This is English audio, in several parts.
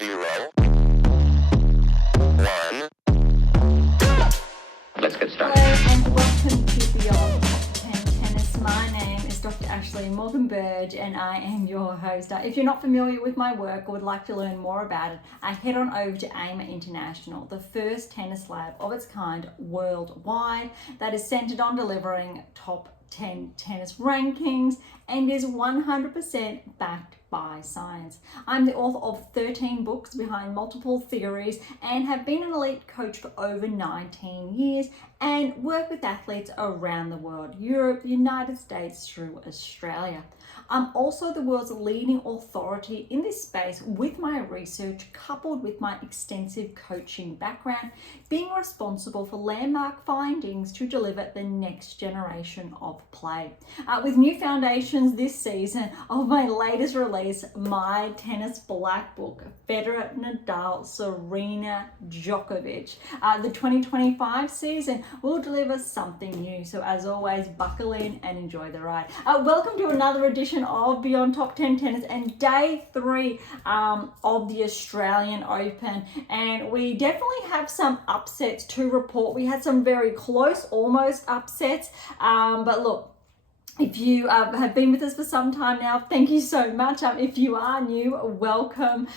0, 1. Let's get started. Hello and welcome to Beyond 10 Tennis. My name is Dr. Dr Berge and I am your host. If you're not familiar with my work or would like to learn more about it, I head on over to AM8 International, the first tennis lab of its kind worldwide that is centered on delivering top 10 tennis rankings and is 100% backed by science. I'm the author of 13 books behind multiple theories and have been an elite coach for over 19 years and work with athletes around the world, Europe, United States through Australia. I'm also the world's leading authority in this space with my research coupled with my extensive coaching background, being responsible for landmark findings to deliver the next generation of play. With new foundations this season of my latest release, My Tennis Black Book, Federer, Nadal, Serena, Djokovic. The 2025 season will deliver something new. So as always, buckle in and enjoy the ride. Welcome to another edition of Beyond Top 10 Tennis and day 3 of the Australian Open, and we definitely have some upsets to report. We had some very close, almost upsets, but look, if you have been with us for some time now, thank you so much. If you are new, welcome.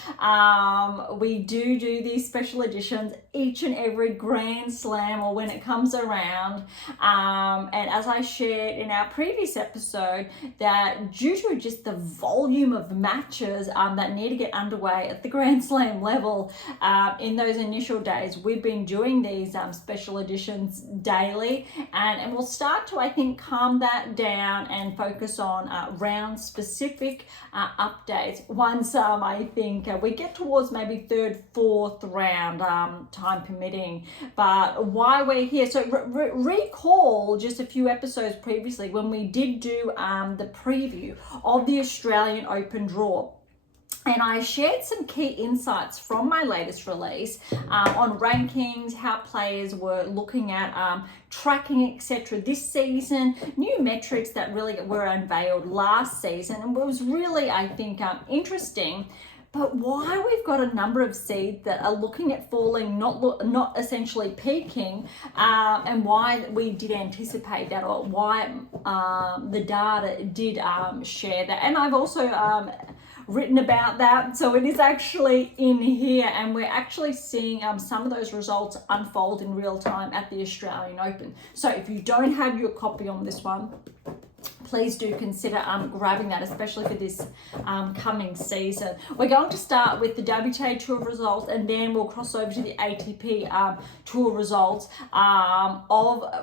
We do these special editions each and every Grand Slam or when it comes around. And as I shared in our previous episode, that due to just the volume of matches that need to get underway at the Grand Slam level in those initial days, we've been doing these special editions daily. And we'll start to, I think, calm that down and focus on round specific updates once I think we get towards maybe third, fourth round, time permitting. But why we're here, so recall just a few episodes previously when we did do the preview of the Australian Open draw. And I shared some key insights from my latest release on rankings, how players were looking at tracking, etc. this season, new metrics that really were unveiled last season. And it was really, I think, interesting. But why we've got a number of seeds that are looking at falling, not essentially peaking, and why we did anticipate that, or why the data did share that. And I've also written about that, so it is actually in here, and we're actually seeing some of those results unfold in real time at the Australian Open. So if you don't have your copy on this one, please do consider grabbing that, especially for this coming season. We're going to start with the WTA Tour Results, and then we'll cross over to the ATP Tour Results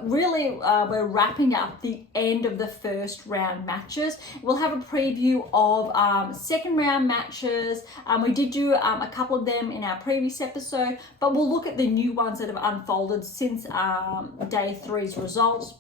we're wrapping up the end of the first round matches. We'll have a preview of second round matches. We did do a couple of them in our previous episode, but we'll look at the new ones that have unfolded since day 3's results.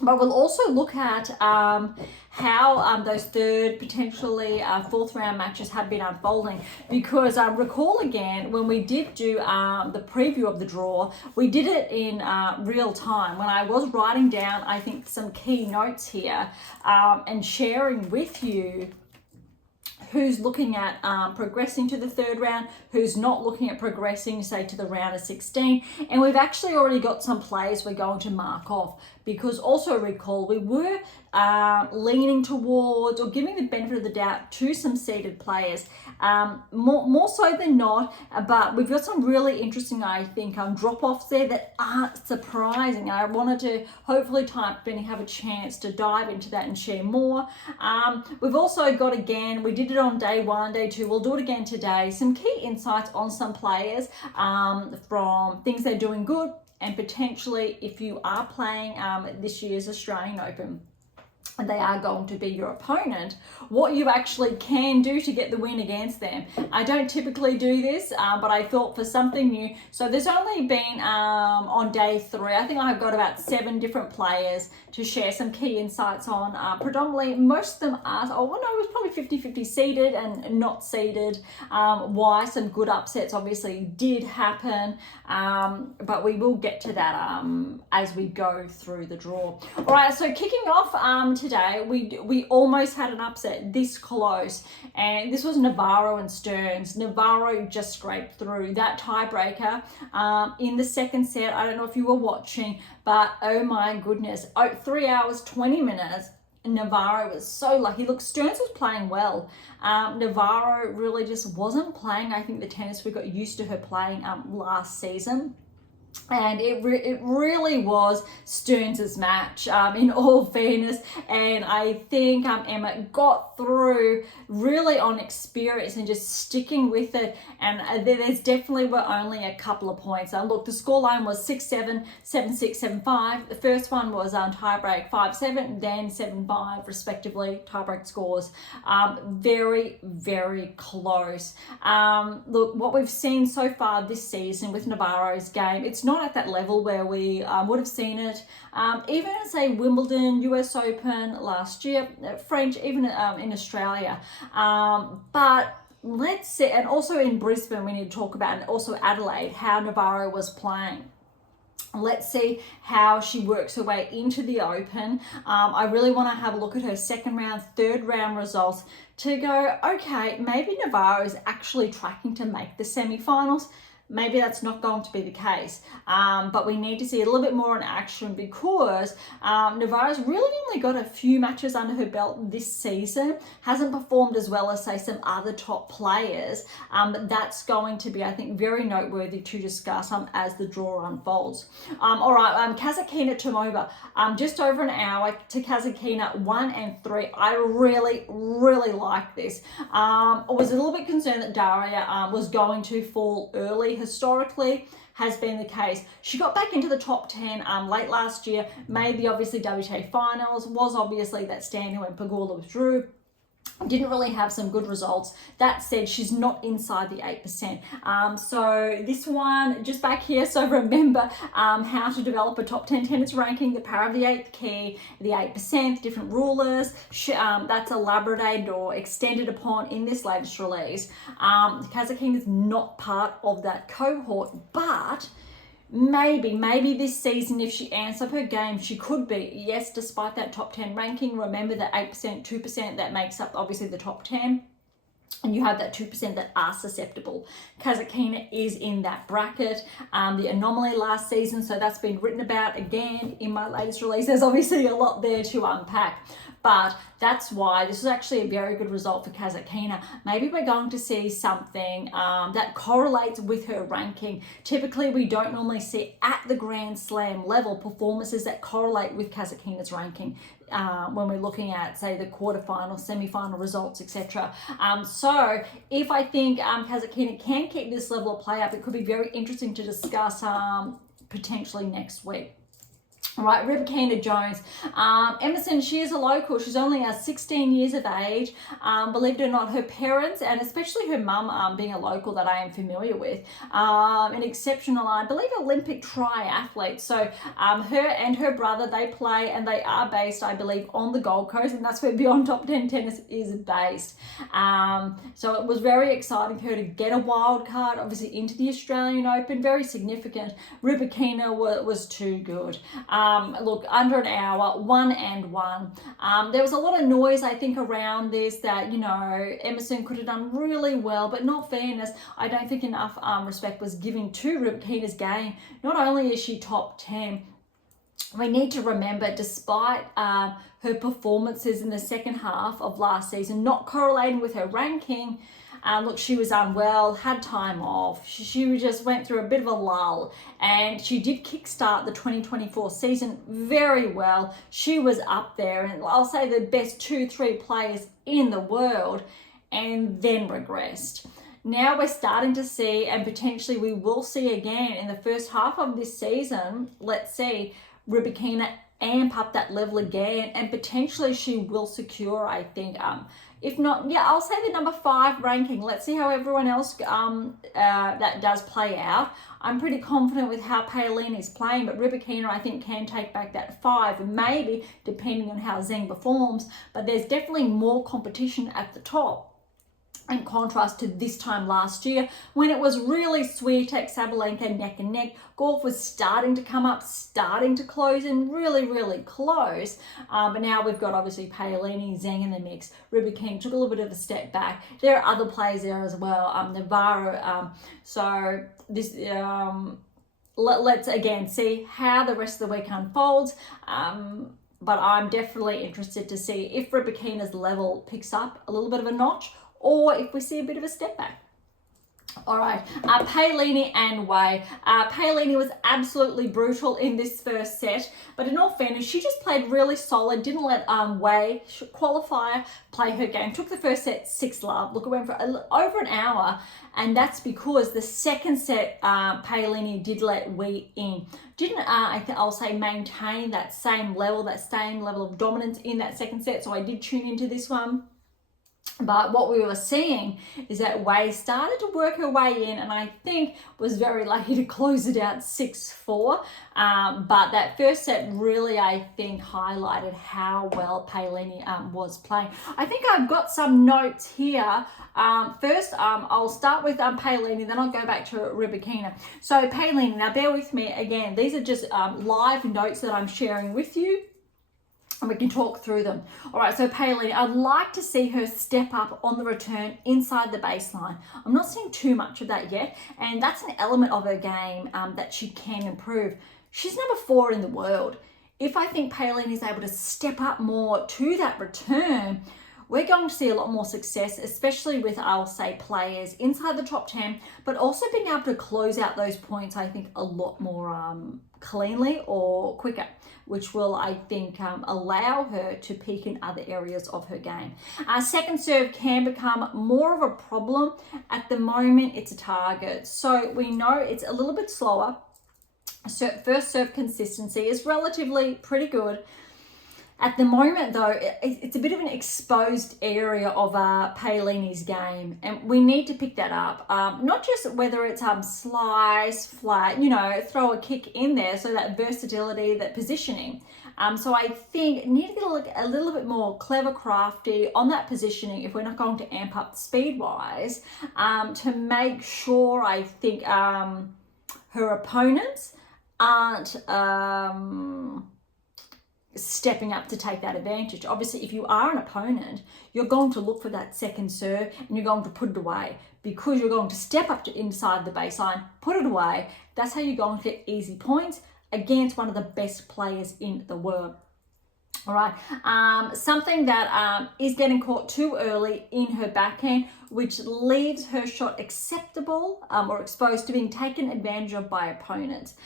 But we'll also look at how those third, potentially fourth round matches have been unfolding, because recall again, when we did do the preview of the draw, we did it in real time when I was writing down, I think, some key notes here and sharing with you who's looking at progressing to the third round, who's not looking at progressing, say, to the round of 16. And we've actually already got some players we're going to mark off, because also recall we were leaning towards or giving the benefit of the doubt to some seeded players, more so than not, but we've got some really interesting, I think, drop-offs there that aren't surprising. I wanted to hopefully have a chance to dive into that and share more. We've also got, again, we did it on day 1, day 2, we'll do it again today, some key insights on some players from things they're doing good, and potentially if you are playing this year's Australian Open and they are going to be your opponent, what you actually can do to get the win against them. I don't typically do this, but I thought for something new. So there's only been, on day 3, I think I've got about 7 different players to share some key insights on. Predominantly, most of them are, it was probably 50-50 seeded and not seeded. Why some good upsets obviously did happen, but we will get to that as we go through the draw. All right, so kicking off today, we almost had an upset this close, and this was Navarro and Stearns. Navarro just scraped through that tiebreaker in the second set. I don't know if you were watching, but oh my goodness, 3 hours 20 minutes. Navarro was so lucky. Look, Stearns was playing well. Navarro really just wasn't playing, I think, the tennis we got used to her playing last season. And it really was Stearns' match, in all fairness. And I think Emma got through really on experience and just sticking with it. And there's definitely were only a couple of points. Look, the scoreline was 6-7, 7-6, 7-5. The first one was tiebreak 5-7, then 7-5 respectively, tiebreak scores. Very, very close. Look, what we've seen so far this season with Navarro's game, it's not at that level where we would have seen it even at, say, Wimbledon, US Open last year, French, even in Australia. But let's see, and also in Brisbane we need to talk about, and also Adelaide, how Navarro was playing. Let's see how she works her way into the Open. I really want to have a look at her second round, third round results to go, okay, maybe Navarro is actually tracking to make the semi-finals. Maybe that's not going to be the case, but we need to see a little bit more in action, because Navarro's really only got a few matches under her belt this season, hasn't performed as well as, say, some other top players, but that's going to be, I think, very noteworthy to discuss as the draw unfolds. All right, Kasatkina Tomova, just over an hour to Kasatkina 1-3. I really, really like this. I was a little bit concerned that Daria was going to fall early. Historically has been the case. She got back into the top 10 late last year, made the obviously WTA finals, was obviously that stand when Pegula withdrew. Didn't really have some good results. That said, she's not inside the 8%. So this one, just back here, so remember how to develop a top 10 tennis ranking, the power of the 8th key, the 8%, different rulers. That's elaborated or extended upon in this latest release. Kazakhstan is not part of that cohort, but maybe this season, if she amps up her game, she could be. Yes, despite that top 10 ranking, remember that 8%, 2% that makes up obviously the top 10. And you have that 2% that are susceptible. Kazatkina is in that bracket. The anomaly last season, so that's been written about again in my latest release. There's obviously a lot there to unpack. But that's why this is actually a very good result for Kasatkina. Maybe we're going to see something that correlates with her ranking. Typically, we don't normally see at the Grand Slam level performances that correlate with Kasatkina's ranking when we're looking at, say, the quarterfinal, semi-final results, etc. So if I think Kasatkina can keep this level of play up, it could be very interesting to discuss potentially next week. All right, Rybakina Jones. Emerson, she is a local. She's only 16 years of age. Believe it or not, her parents, and especially her mum being a local that I am familiar with, an exceptional, I believe, Olympic triathlete. So her and her brother, they play and they are based, I believe, on the Gold Coast, and that's where Beyond Top 10 Tennis is based. So it was very exciting for her to get a wild card, obviously, into the Australian Open. Very significant. Rybakina was too good. Look, under an hour, 1-1. There was a lot of noise, I think, around this that, you know, Emerson could have done really well, but not fairness. I don't think enough respect was given to Rybakina's game. Not only is she top 10, we need to remember, despite her performances in the second half of last season, not correlating with her ranking, look, she was unwell, had time off. She just went through a bit of a lull, and she did kickstart the 2024 season very well. She was up there, and I'll say the best 2-3 players in the world, and then regressed. Now we're starting to see, and potentially we will see again in the first half of this season, let's see, Rybakina amp up that level again, and potentially she will secure, I think, if not, yeah, I'll say the number 5 ranking. Let's see how everyone else that does play out. I'm pretty confident with how Paolini is playing, but Rybakina, I think, can take back that 5, maybe, depending on how Zheng performs. But there's definitely more competition at the top. in contrast to this time last year when it was really Swiatek, Sabalenka neck and neck. Golf was starting to come up, starting to close in really close. But now we've got obviously Paolini, Zheng in the mix. Rybakina took a little bit of a step back. There are other players there as well. Navarro. So this let's again see how the rest of the week unfolds. But I'm definitely interested to see if Rybakina's level picks up a little bit of a notch, or if we see a bit of a step back. All right, Paolini and Wei. Paolini was absolutely brutal in this first set, but in all fairness, she just played really solid, didn't let Wei, qualifier, play her game. Took the first set 6-love. Look, it went for over an hour, and that's because the second set, Paolini did let Wei in. Didn't, I'll say, maintain that same level of dominance in that second set, so I did tune into this one. But what we were seeing is that Wei started to work her way in, and I think was very lucky to close it out 6-4. But that first set really, I think, highlighted how well Paolini was playing. I think I've got some notes here. First, I'll start with Paolini, then I'll go back to Rybakina. So Paolini, now bear with me again. These are just live notes that I'm sharing with you, and we can talk through them. All right, so Paolini, I'd like to see her step up on the return inside the baseline. I'm not seeing too much of that yet, and that's an element of her game that she can improve. She's number 4 in the world. If I think Paolini is able to step up more to that return, we're going to see a lot more success, especially with, I'll say, players inside the top 10, but also being able to close out those points, I think, a lot more cleanly or quicker, which will, I think, allow her to peak in other areas of her game. Second serve can become more of a problem. At the moment, it's a target. So we know it's a little bit slower. So first serve consistency is relatively pretty good. At the moment, though, it's a bit of an exposed area of Paolini's game, and we need to pick that up. Not just whether it's slice, flat, throw a kick in there, so that versatility, that positioning. So I think need to get a little bit more clever, crafty on that positioning if we're not going to amp up speed-wise, to make sure, I think, her opponents aren't stepping up to take that advantage. Obviously, if you are an opponent, you're going to look for that second serve and you're going to put it away, because you're going to step up to inside the baseline, put it away. That's how you're going to get easy points against one of the best players in the world. All right, something that is getting caught too early in her backhand, which leaves her shot acceptable or exposed to being taken advantage of by opponents.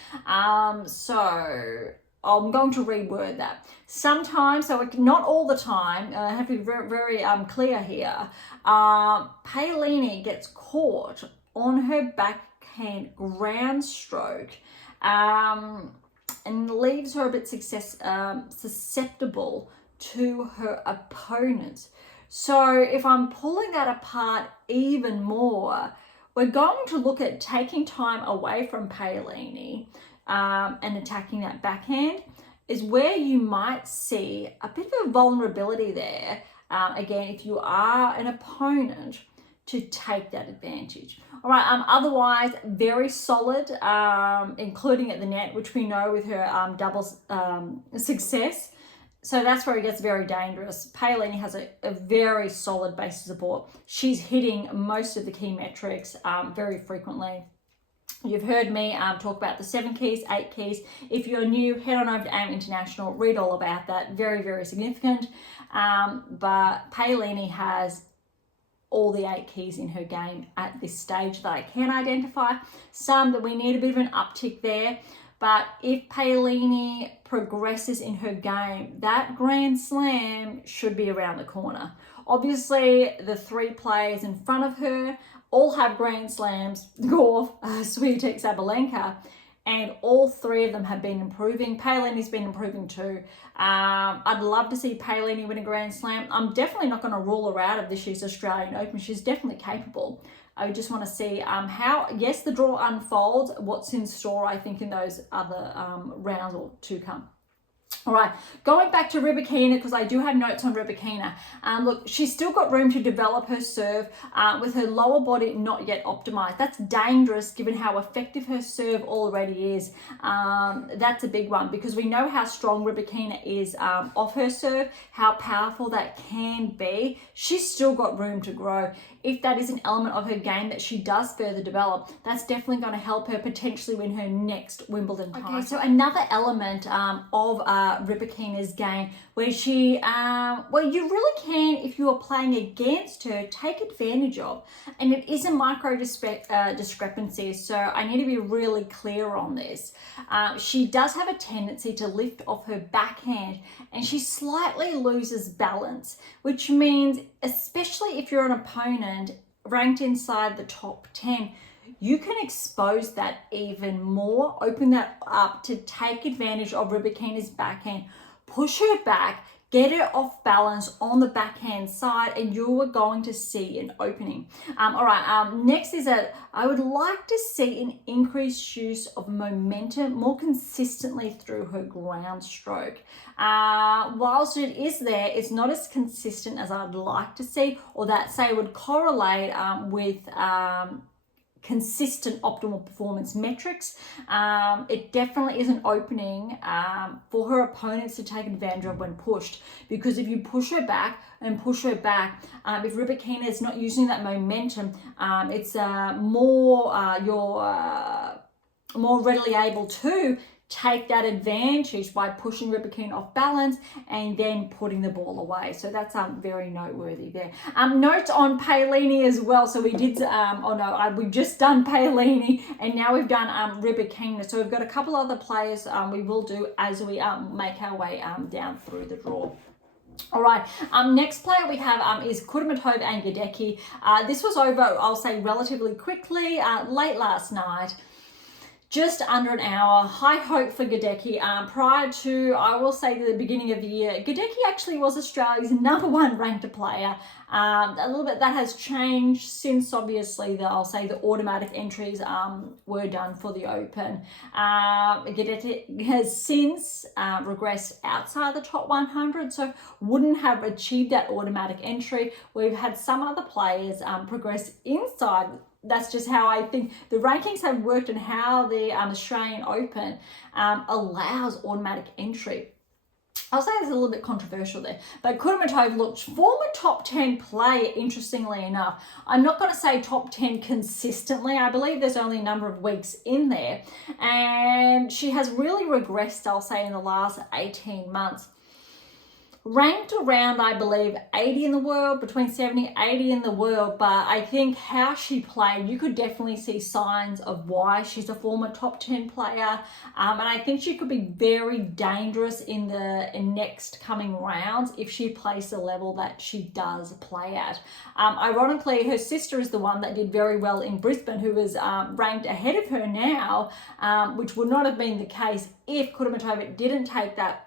So I'm going to reword that. Sometimes, so not all the time, I have to be very clear here, Paolini gets caught on her backhand ground stroke and leaves her a bit susceptible to her opponents. So if I'm pulling that apart even more, we're going to look at taking time away from Paolini and attacking that backhand, is where you might see a bit of a vulnerability there. Again, if you are an opponent, to take that advantage. All right, otherwise, very solid, including at the net, which we know with her doubles success. So that's where it gets very dangerous. Paolini has a very solid base of support. She's hitting most of the key metrics very frequently. You've heard me talk about the 7 keys, 8 keys. If you're new, head on over to AM8 International, read all about that. Very, very significant. But Paolini has all the 8 keys in her game at this stage that I can identify. Some that we need a bit of an uptick there. But if Paolini progresses in her game, that Grand Slam should be around the corner. Obviously, the 3 players in front of her all have Grand Slams, Golf, Swiatek, Sabalenka, and all 3 of them have been improving. Paolini's been improving too. I'd love to see Paolini win a Grand Slam. I'm definitely not going to rule her out of this year's Australian Open. She's definitely capable. I just want to see how, yes, the draw unfolds, what's in store, I think, in those other rounds or to come. All right, going back to Rybakina, because I do have notes on Rybakina. Look, she's still got room to develop her serve with her lower body not yet optimized. That's dangerous given how effective her serve already is. That's a big one because we know how strong Rybakina is off her serve, how powerful that can be. She's still got room to grow. If that is an element of her game that she does further develop, that's definitely going to help her potentially win her next Wimbledon title. Okay, so another element of Rybakina's game where she, well, you really can, if you are playing against her, take advantage of. And it is a micro discrepancy, so I need to be really clear on this. She does have a tendency to lift off her backhand and she slightly loses balance, which means, especially if you're an opponent ranked inside the top 10, you can expose that even more, open that up to take advantage of Rybakina's backhand, push her back, get her off balance on the backhand side, and you are going to see an opening. All right, next is that I would like to see an increased use of momentum more consistently through her ground stroke. Whilst it is there, it's not as consistent as I'd like to see, or that, say, would correlate with consistent optimal performance metrics. It definitely is an opening for her opponents to take advantage of when pushed, because if you push her back and push her back, if Rybakina is not using that momentum, it's more readily able to take that advantage by pushing Rybakina off balance and then putting the ball away. So that's very noteworthy there. Notes on Paolini as well. So we did, we've just done Paolini and now we've done Rybakina. So we've got a couple other players we will do as we make our way down through the draw. All right, next player we have is Khachanov and Gadecki. This was over, I'll say, relatively quickly, late last night. Just under an hour. High hope for Gadecki. Prior to, I will say, the beginning of the year, Gadecki actually was Australia's #1 ranked player. A little bit that has changed since, obviously, I'll say the automatic entries were done for the Open. Gadecki has since regressed outside the top 100, so wouldn't have achieved that automatic entry. We've had some other players progress inside. That's just how I think the rankings have worked and how the Australian Open allows automatic entry. I'll say it's a little bit controversial there, but Khachanov looked former top 10 player, interestingly enough. I'm not going to say top 10 consistently. I believe there's only a number of weeks in there, and she has really regressed, I'll say, in the last 18 months. Ranked around, I believe, 80 in the world, between 70 80 in the world, but I think how she played, you could definitely see signs of why she's a former top 10 player, and I think she could be very dangerous in the next coming rounds if she plays the level that she does play at. Ironically, her sister is the one that did very well in Brisbane, who is ranked ahead of her now, which would not have been the case if Khachanov didn't take that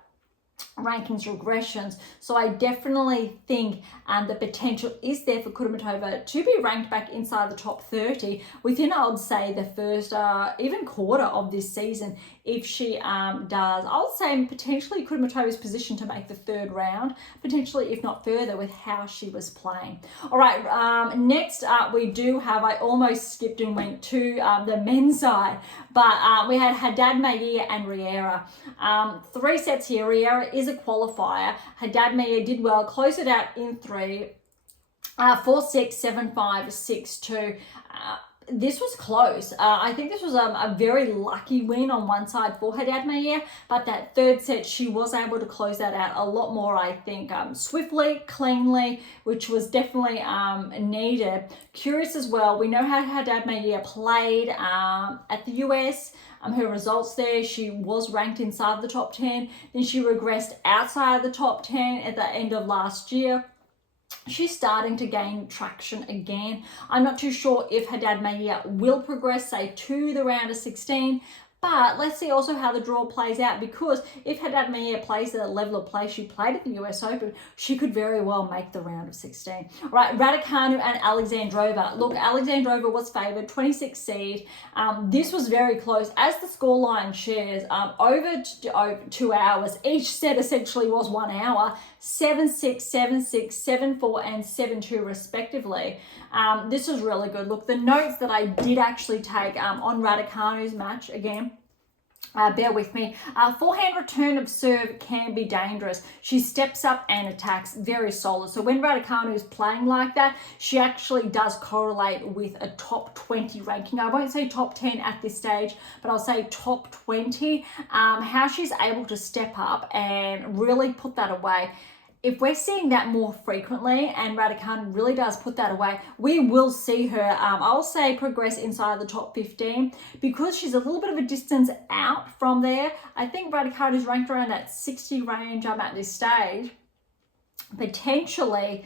rankings regressions. So I definitely think the potential is there for Khachanov to be ranked back inside the top 30 within, I would say, the first even quarter of this season. If she does, I'll say potentially Khachanov positioned to make the third round, potentially if not further, with how she was playing. All right, next we do have, I almost skipped and went to the men's side, but we had Haddad Maia and Riera. 3 sets here. Riera is a qualifier. Haddad Maia did well, closed it out in 3, 4-6, 7-5, 6-2. This was close. I think this was a very lucky win on one side for Haddad Maia, but that third set, she was able to close that out a lot more, I think, swiftly, cleanly, which was definitely needed. Curious as well, we know how Haddad Maia played at the US. Her results there, she was ranked inside the top 10. Then she regressed outside the top 10 at the end of last year. She's starting to gain traction again. I'm not too sure if Haddad Maia will progress, say, to the round of 16. But let's see also how the draw plays out, because if Haddad Maia plays at the level of play she played at the US Open, she could very well make the round of 16. All right, Raducanu and Alexandrova. Look, Alexandrova was favoured, 26 seed. This was very close. As the scoreline shares, over 2 hours. Each set essentially was 1 hour. 7-6, 7-6, 7-4, and 7-2 respectively. This was really good. Look, the notes that I did actually take on Raducanu's match, again, bear with me. Forehand return of serve can be dangerous. She steps up and attacks, very solid. So when Raducanu is playing like that, she actually does correlate with a top 20 ranking. I won't say top 10 at this stage, but I'll say top 20. How she's able to step up and really put that away. If we're seeing that more frequently and Raducanu really does put that away, we will see her, I'll say, progress inside the top 15, because she's a little bit of a distance out from there. I think Raducanu is ranked around that 60 range at this stage. Potentially,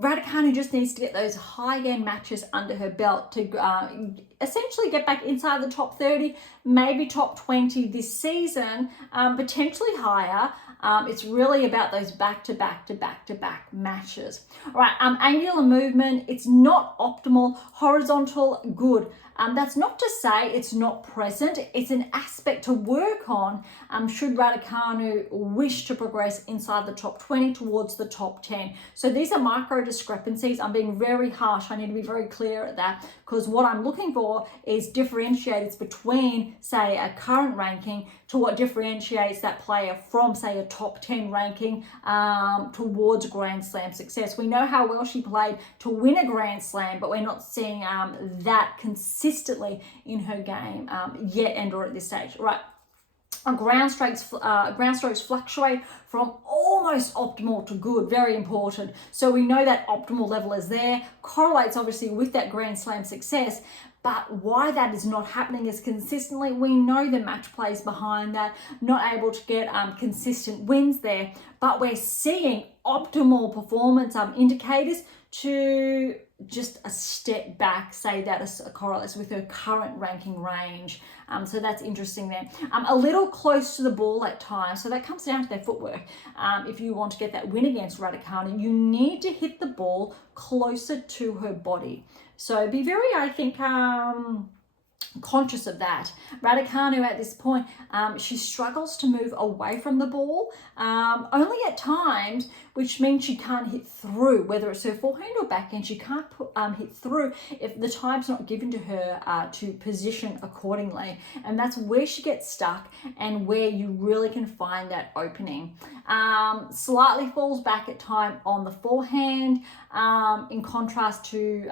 Raducanu just needs to get those high-end matches under her belt to essentially get back inside the top 30, maybe top 20 this season, potentially higher. It's really about those back-to-back matches. All right, angular movement, it's not optimal. Horizontal, good. That's not to say it's not present. It's an aspect to work on should Raducanu wish to progress inside the top 20 towards the top 10. So these are micro discrepancies. I'm being very harsh. I need to be very clear at that, because what I'm looking for is differentiators between, say, a current ranking to what differentiates that player from, say, a top 10 ranking towards Grand Slam success. We know how well she played to win a Grand Slam, but we're not seeing that consistently in her game yet and or at this stage. Right. Ground strokes fluctuate from almost optimal to good, very important. So we know that optimal level is there, correlates obviously with that Grand Slam success, but why that is not happening as consistently, we know the match plays behind that, not able to get consistent wins there, but we're seeing optimal performance indicators to just a step back, say that correlates with her current ranking range. So that's interesting there. A little close to the ball at times, so that comes down to their footwork. If you want to get that win against Raducanu, you need to hit the ball closer to her body. So be very, I think, conscious of that. Raducanu at this point, she struggles to move away from the ball, only at times, which means she can't hit through, whether it's her forehand or backhand. She can't hit through if the time's not given to her to position accordingly. And that's where she gets stuck and where you really can find that opening. Slightly falls back at time on the forehand, in contrast to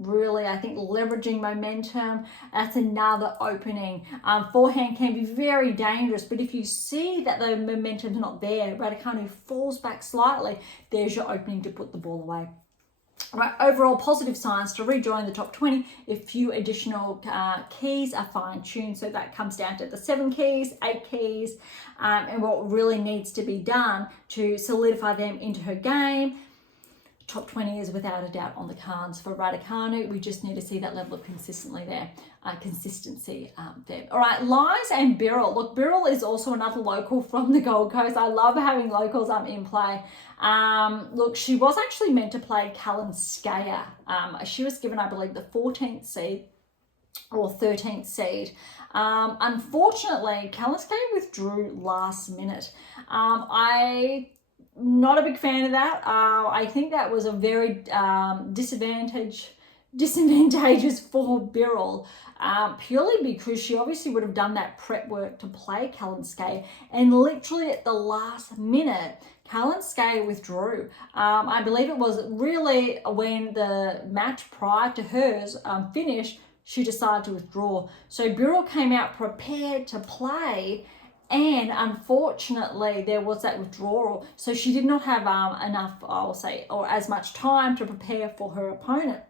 really, I think, leveraging momentum. That's another opening. Forehand can be very dangerous, but if you see that the momentum's not there, Raducanu falls back slightly, there's your opening to put the ball away. Right, overall positive signs to rejoin the top 20. A few additional keys are fine-tuned, so that comes down to the 7 keys, 8 keys, and what really needs to be done to solidify them into her game. Top 20 is without a doubt on the cards for Raducanu. We just need to see that level of consistency there. All right, Lies and Birrell. Look, Birrell is also another local from the Gold Coast. I love having locals in play. Look, she was actually meant to play Kasatkina. She was given, I believe, the 14th seed or 13th seed. Unfortunately, Kasatkina withdrew last minute. Not a big fan of that. I think that was a very disadvantageous for Birrell, purely because she obviously would have done that prep work to play Kasatkina, and literally at the last minute, Kasatkina withdrew. I believe it was really when the match prior to hers finished, she decided to withdraw. So Birrell came out prepared to play, and unfortunately there was that withdrawal, so she did not have enough, I'll say, or as much time to prepare for her opponent.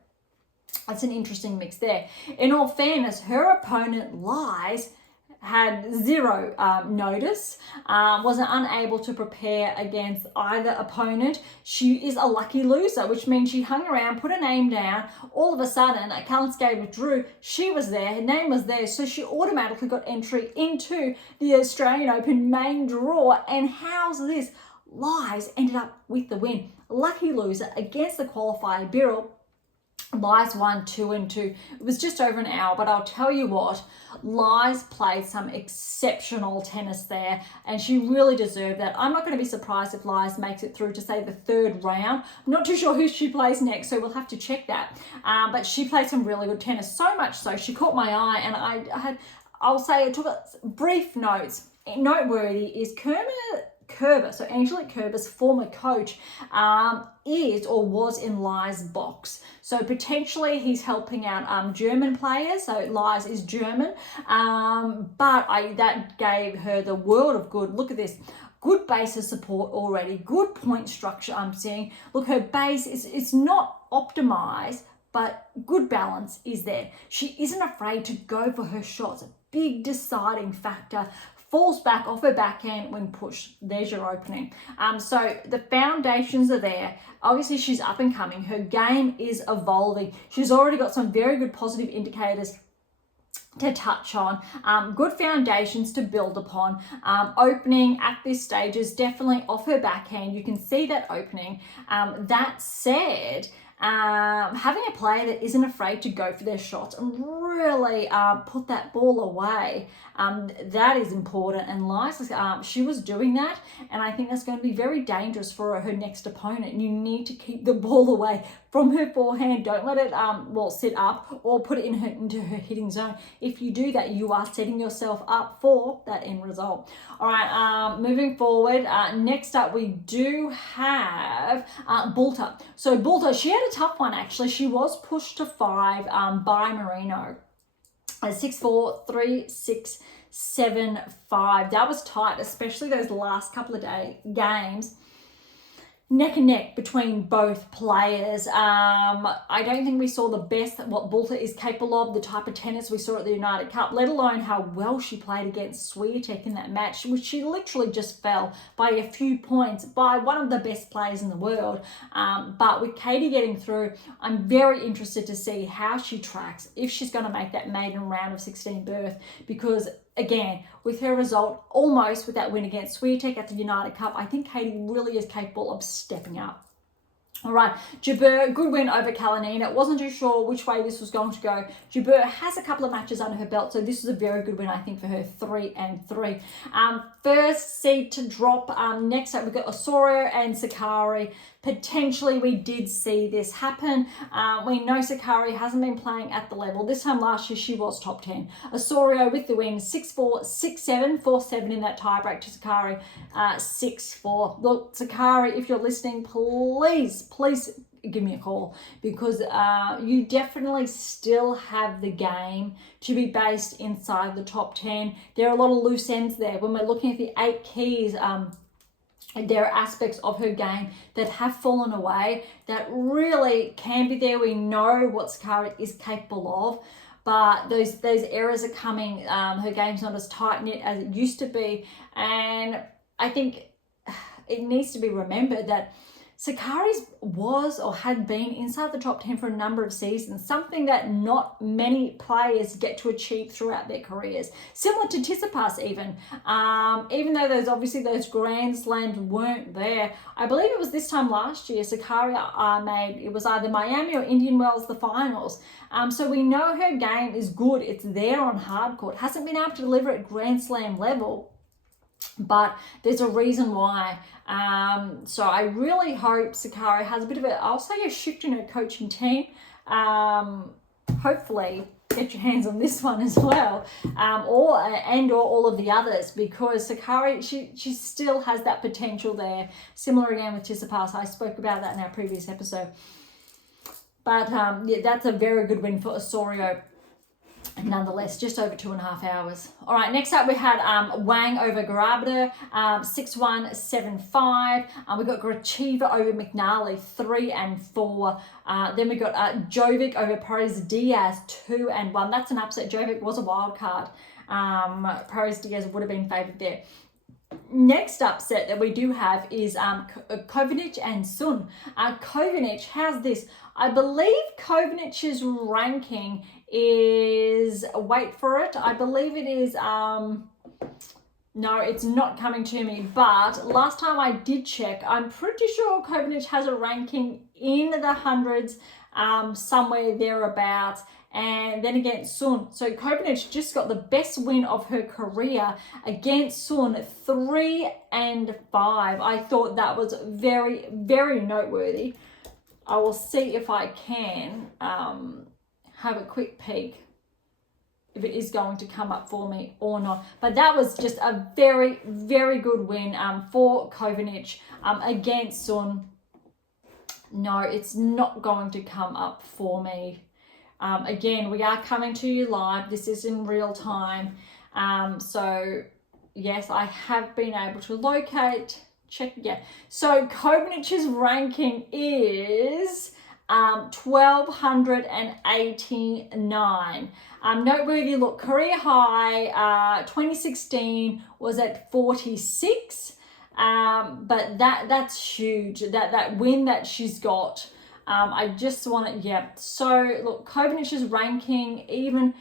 That's an interesting mix there. In all fairness, her opponent, Lies, had zero notice, was unable to prepare against either opponent. She is a lucky loser, which means she hung around, put her name down. All of a sudden, Kasatkina withdrew. She was there, her name was there, so she automatically got entry into the Australian Open main draw. And how's this? Lies ended up with the win. Lucky loser against the qualifier Birrell. Lies won 2-2. It was just over an hour, but I'll tell you what, Lies played some exceptional tennis there, and she really deserved that. I'm not going to be surprised if Lies makes it through to, say, the third round. I'm not too sure who she plays next, so we'll have to check that. But she played some really good tennis, so much so she caught my eye, and I'll say I took brief notes. Noteworthy is Kerber, so Angelique Kerber's former coach, is or was in Lies' box. So potentially he's helping out German players. So Lies is German, but that gave her the world of good. Look at this. Good base of support already. Good point structure I'm seeing. Look, her base it's not optimized, but good balance is there. She isn't afraid to go for her shots. A big deciding factor. Falls back off her backhand when pushed. There's your opening. So the foundations are there. Obviously, she's up and coming. Her game is evolving. She's already got some very good positive indicators to touch on. Good foundations to build upon. Opening at this stage is definitely off her backhand. You can see that opening. That said, having a player that isn't afraid to go for their shots and really put that ball away, that is important. And Lies, she was doing that, and I think that's going to be very dangerous for her next opponent. You need to keep the ball away from her forehand. Don't let it sit up or put it into her hitting zone. If you do that, you are setting yourself up for that end result. All right, moving forward, next up we do have Bulter. So Bulter, she had a tough one actually. She was pushed to 5 by Marino. 6-4, 3-6, 7-5. That was tight, especially those last couple of games. Neck and neck between both players. I don't think we saw the best that what Bulter is capable of, the type of tennis we saw at the United Cup, let alone how well she played against Swiatek in that match, which she literally just fell by a few points by one of the best players in the world. But with Katie getting through, I'm very interested to see how she tracks, if she's going to make that maiden round of 16 berth, because again, with her result, almost with that win against Swiatek at the United Cup, I think Katie really is capable of stepping up. All right, Jabeur, good win over Kalinina. Wasn't too sure which way this was going to go. Jabeur has a couple of matches under her belt, so this is a very good win, I think, for her. 3-3. First seed to drop. Next up, we've got Osorio and Sakkari. Potentially, we did see this happen. We know Sakkari hasn't been playing at the level. This time last year, she was top 10. Osorio with the win, 6-4, 6-7, 4-7 in that tiebreak to Sakkari, 6-4. Look, Sakkari, if you're listening, please give me a call, because you definitely still have the game to be based inside the top 10. There are a lot of loose ends there. When we're looking at the 8 keys, there are aspects of her game that have fallen away that really can be there. We know what Sakkari is capable of, but those errors are coming. Her game's not as tight-knit as it used to be, and I think it needs to be remembered that Sakkari's was or had been inside the top 10 for a number of seasons, something that not many players get to achieve throughout their careers. Similar to Tsitsipas even though those Grand Slams weren't there. I believe it was this time last year, Sakkari made, it was either Miami or Indian Wells, the finals. So we know her game is good. It's there on hard court. Hasn't been able to deliver at Grand Slam level, but there's a reason why. So I really hope Sakkari has a bit of a shift in her coaching team. Hopefully get your hands on this one as well, or all of the others, because Sakkari, she still has that potential there. Similar again with Tsitsipas. I spoke about that in our previous episode. But that's a very good win for Osorio. nonetheless, just over 2.5 hours. All right, next up we had Wang over Grabner, 6-1, 7-5. We got Gracheva over McNally, 3-4. Then we got Jovic over Perez Diaz, 2-1. That's an upset. Jovic was a wild card. Perez Diaz would have been favoured there. Next upset that we do have is Kovanic and Sun. Kovanic has this. I believe Kovanic's ranking is, wait for it, I believe it is, no, it's not coming to me, but last time I did check, I'm pretty sure Kovanic has a ranking in the hundreds, somewhere thereabouts. And then against Sun. So Kovanic just got the best win of her career against Sun, 3-5. I thought that was very, very noteworthy. I will see if I can have a quick peek if it is going to come up for me or not. But that was just a very, very good win for Kovanic against Sun. No, it's not going to come up for me. Again, we are coming to you live. This is in real time. So, yes, I have been able to locate, check again. So, Kovanic's ranking is 1,289. Noteworthy, look, career high 2016 was at 46. But that's huge. That win that she's got. I just want to, yeah. So look, Kovanic's ranking, even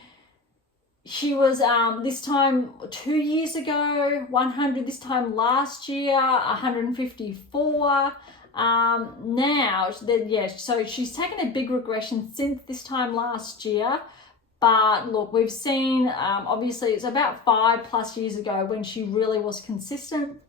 she was this time 2 years ago 100, this time last year 154. Now, yeah. So she's taken a big regression since this time last year. But look, we've seen obviously it's about 5+ years ago when she really was consistent.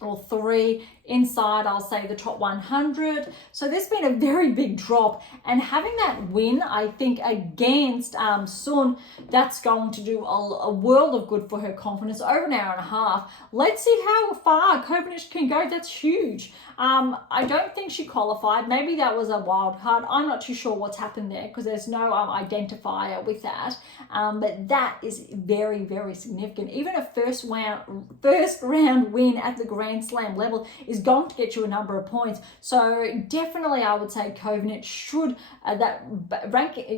Or 3 inside, I'll say, the top 100. So there's been a very big drop, and having that win, I think, against Sun, that's going to do a world of good for her confidence. Over an hour and a half. Let's see how far Kovanic can go. That's huge. I don't think she qualified. Maybe that was a wild card. I'm not too sure what's happened there because there's no identifier with that. But that is very, very significant. Even a first round win at the Grand Slam level is going to get you a number of points. So definitely, I would say Kovanic should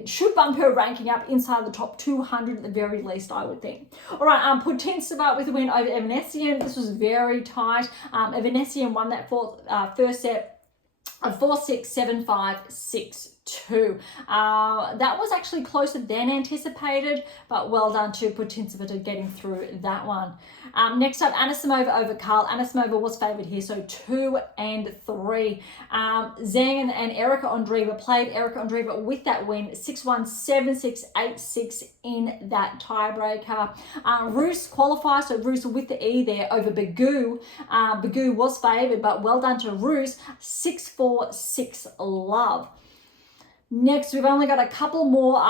should bump her ranking up inside the top 200 at the very least, I would think. All right, Putintseva with a win over Evanesian. This was very tight. Evanesian won that first set 4-6, 7-5, 6-2. That was actually closer than anticipated, but well done to Putintseva to getting through that one. Next up, Anisimova over Karl. Anisimova was favoured here, so 2-3. Zhang and Erika Andreeva played. Erika Andreeva with that win, 6-1, 7-6, 8-6 in that tiebreaker. Rus qualified, so Rus with the E there over Begu. Begu was favoured, but well done to Rus, 6-4, 6-love. Next, we've only got a couple more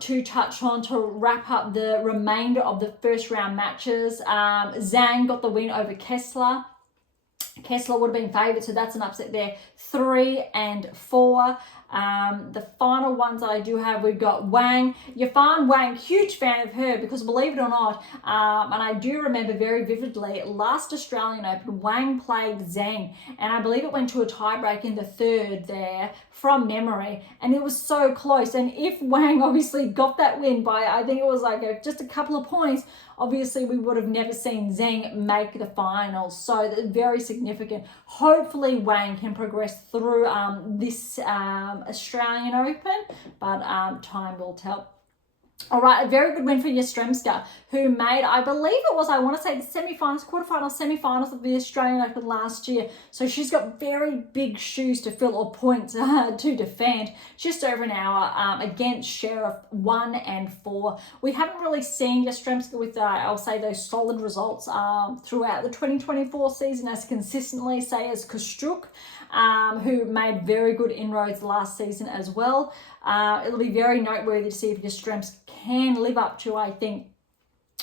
to touch on to wrap up the remainder of the first round matches. Zhang got the win over Kessler. Kessler would have been favoured, so that's an upset there. 3-4. The final ones that I do have, we've got Wang. Yafan Wang, huge fan of her because believe it or not, and I do remember very vividly, last Australian Open, Wang played Zhang, and I believe it went to a tiebreak in the third there from memory, and it was so close. And if Wang obviously got that win by, I think it was like just a couple of points, obviously we would have never seen Zhang make the finals. So very significant. Hopefully Wang can progress through this Australian Open, but time will tell. All right, a very good win for Yastremska, who made, I believe it was, I want to say the semi-finals of the Australian Open last year. So she's got very big shoes to fill, or points to defend. Just over an hour against Sheriff, 1-4. We haven't really seen Yastremska with, I'll say, those solid results throughout the 2024 season as consistently, say, as Kostruk, who made very good inroads last season as well. It'll be very noteworthy to see if Yastremska can live up to, I think,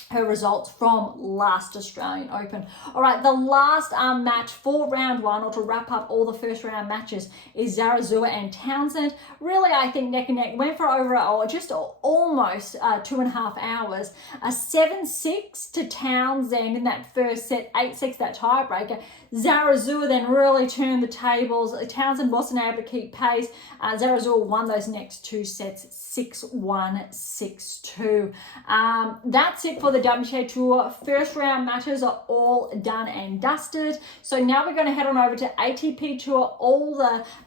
her results from last Australian Open. All right, the last match for round one, or to wrap up all the first round matches, is Zarazua and Townsend. Really, I think neck and neck, went for over just almost 2.5 hours. A 7-6 to Townsend in that first set, 8-6 that tiebreaker. Zarazua then really turned the tables. Townsend wasn't able to keep pace. Zarazua won those next two sets, 6-1, 6-2. That's it for the WTA Tour. First round matches are all done and dusted. So now we're going to head on over to ATP Tour, all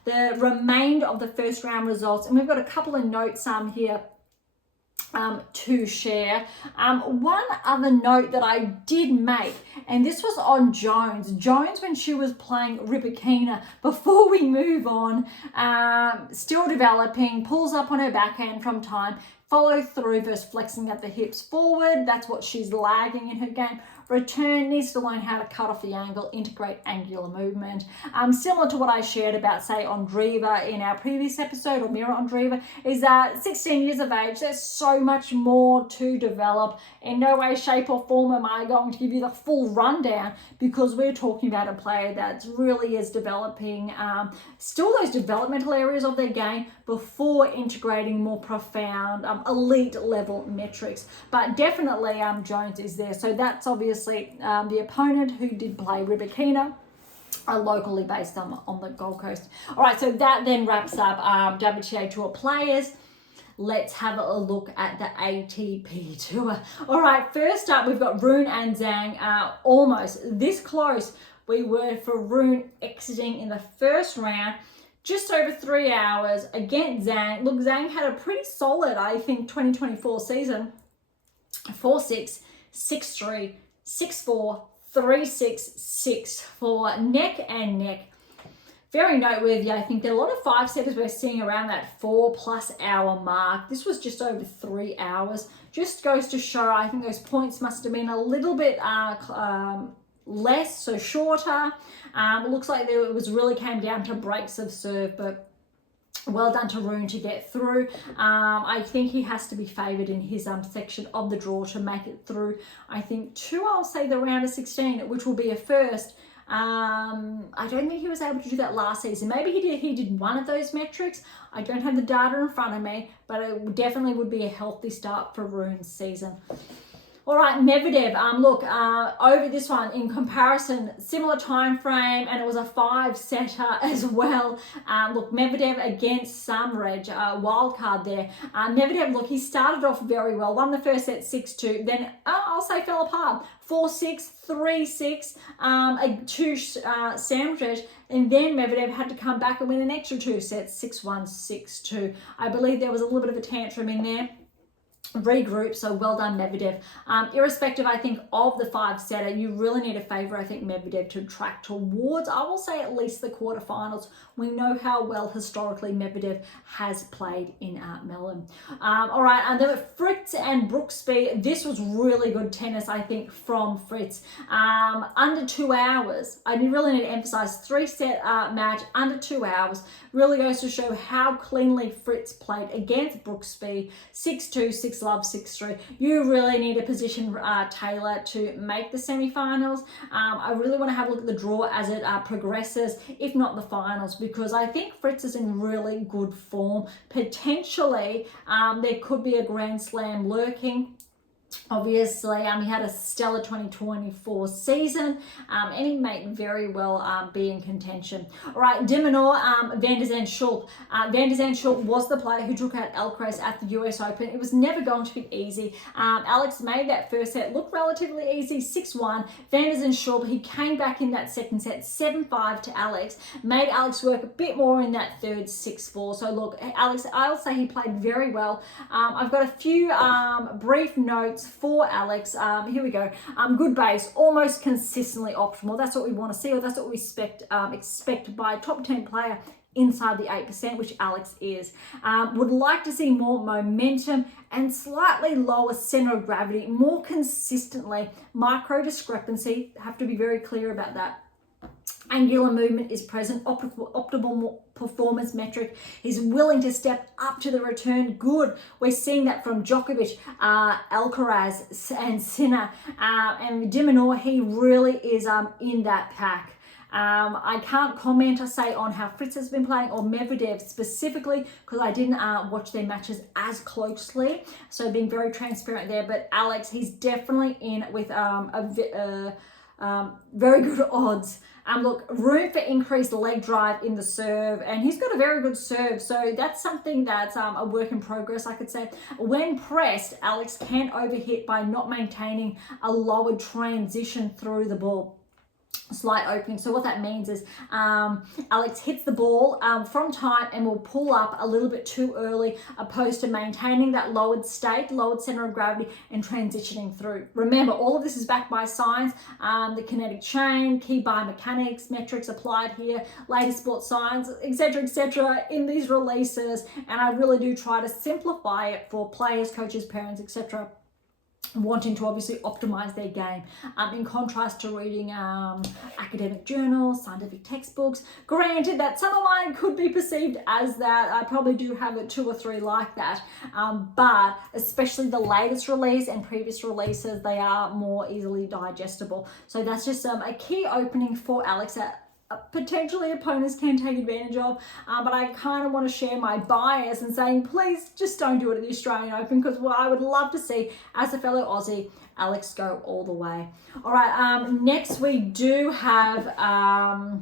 the remainder of the first round results. And we've got a couple of notes here to share. One other note that I did make, and this was on Jones. Jones, when she was playing Rybakina, before we move on, still developing, pulls up on her backhand from time, follow through versus flexing at the hips forward. That's what she's lagging in her game. Return, needs to learn how to cut off the angle, integrate angular movement. Similar to what I shared about, say, Andreeva in our previous episode, or Mira Andreeva, is that 16 years of age, there's so much more to develop. In no way, shape or form am I going to give you the full rundown, because we're talking about a player that really is developing still those developmental areas of their game before integrating more profound elite level metrics. But definitely Jones is there. So that's obviously the opponent who did play Rybakina, locally based on the Gold Coast. All right, so that then wraps up WTA Tour players. Let's have a look at the ATP Tour. All right, first up, we've got Rune and Zhang. Almost this close we were for Rune exiting in the first round. Just over 3 hours against Zhang. Look, Zhang had a pretty solid, I think, 2024 season. 4-6, 6-3, 6-4, 3-6, 6-4, neck and neck. Very noteworthy, I think. There are a lot of five-setters we're seeing around that 4+ hour mark. This was just over 3 hours. Just goes to show, I think those points must have been a little bit less, so shorter. Looks like it was really came down to breaks of serve, but well done to Rune to get through. I think he has to be favoured in his section of the draw to make it through. I think I'll say the round of 16, which will be a first. I don't think he was able to do that last season. Maybe he did one of those metrics. I don't have the data in front of me, but it definitely would be a healthy start for Rune's season. All right, Medvedev, look, over this one, in comparison, similar time frame, and it was a 5-setter as well. Look, Medvedev against Samrej, wild card there. Medvedev, look, he started off very well, won the first set 6-2, then I'll say fell apart, 4-6, 3-6 to Samrej, and then Medvedev had to come back and win an extra 2 sets, 6-1, 6-2. I believe there was a little bit of a tantrum in there. Regroup, so well done Medvedev. Irrespective, I think, of the 5-setter, you really need to favour, I think, Medvedev to track towards, I will say, at least the quarterfinals. We know how well historically Medvedev has played in Melbourne. All right, and then Fritz and Brooksby. This was really good tennis, I think, from Fritz. Under 2 hours. I really need to emphasise 3-set match under 2 hours. Really goes to show how cleanly Fritz played against Brooksby. 6-2, 6-love, 6-3. You really need to position Taylor to make the semi-finals. I really want to have a look at the draw as it progresses, if not the finals, because I think Fritz is in really good form. Potentially, there could be a Grand Slam lurking. Obviously, he had a stellar 2024 season, and he may very well be in contention. All right, de Minaur, Van de Zandschulp. Van de Zandschulp was the player who took out Alcaraz at the US Open. It was never going to be easy. Alex made that first set look relatively easy, 6-1. Van de Zandschulp, he came back in that second set, 7-5 to Alex. Made Alex work a bit more in that third, 6-4. So look, Alex, I'll say he played very well. I've got a few brief notes for Alex. Here we go. Good base, almost consistently optimal. That's what we want to see, or that's what we expect by a top 10 player inside the 8%, which Alex is. Would like to see more momentum and slightly lower center of gravity, more consistently. Micro discrepancy, have to be very clear about that. Angular movement is present, optimal performance metric. He's willing to step up to the return. Good. We're seeing that from Djokovic, Alcaraz, and Sinner. And Minaur, he really is in that pack. I can't comment or say on how Fritz has been playing or Medvedev specifically because I didn't watch their matches as closely. So being very transparent there. But Alex, he's definitely in with very good odds. Look, room for increased leg drive in the serve, and he's got a very good serve, so that's something that's a work in progress, I could say. When pressed, Alex can overhit by not maintaining a lowered transition through the ball. Slight opening. So what that means is Alex hits the ball from time and will pull up a little bit too early, opposed to maintaining that lowered state, lowered center of gravity, and transitioning through. Remember, all of this is backed by science, the kinetic chain, key biomechanics, metrics applied here, latest sports science, etc., in these releases. And I really do try to simplify it for players, coaches, parents, etc., wanting to obviously optimize their game, in contrast to reading academic journals, scientific textbooks. Granted that some of mine could be perceived as that. I probably do have 2 or 3 like that, but especially the latest release and previous releases, they are more easily digestible. So that's just a key opening for Alex that potentially opponents can take advantage of, but I kind of want to share my bias and saying, please just don't do it at the Australian Open, because I would love to see, as a fellow Aussie, Alex go all the way. All right, next we do have, a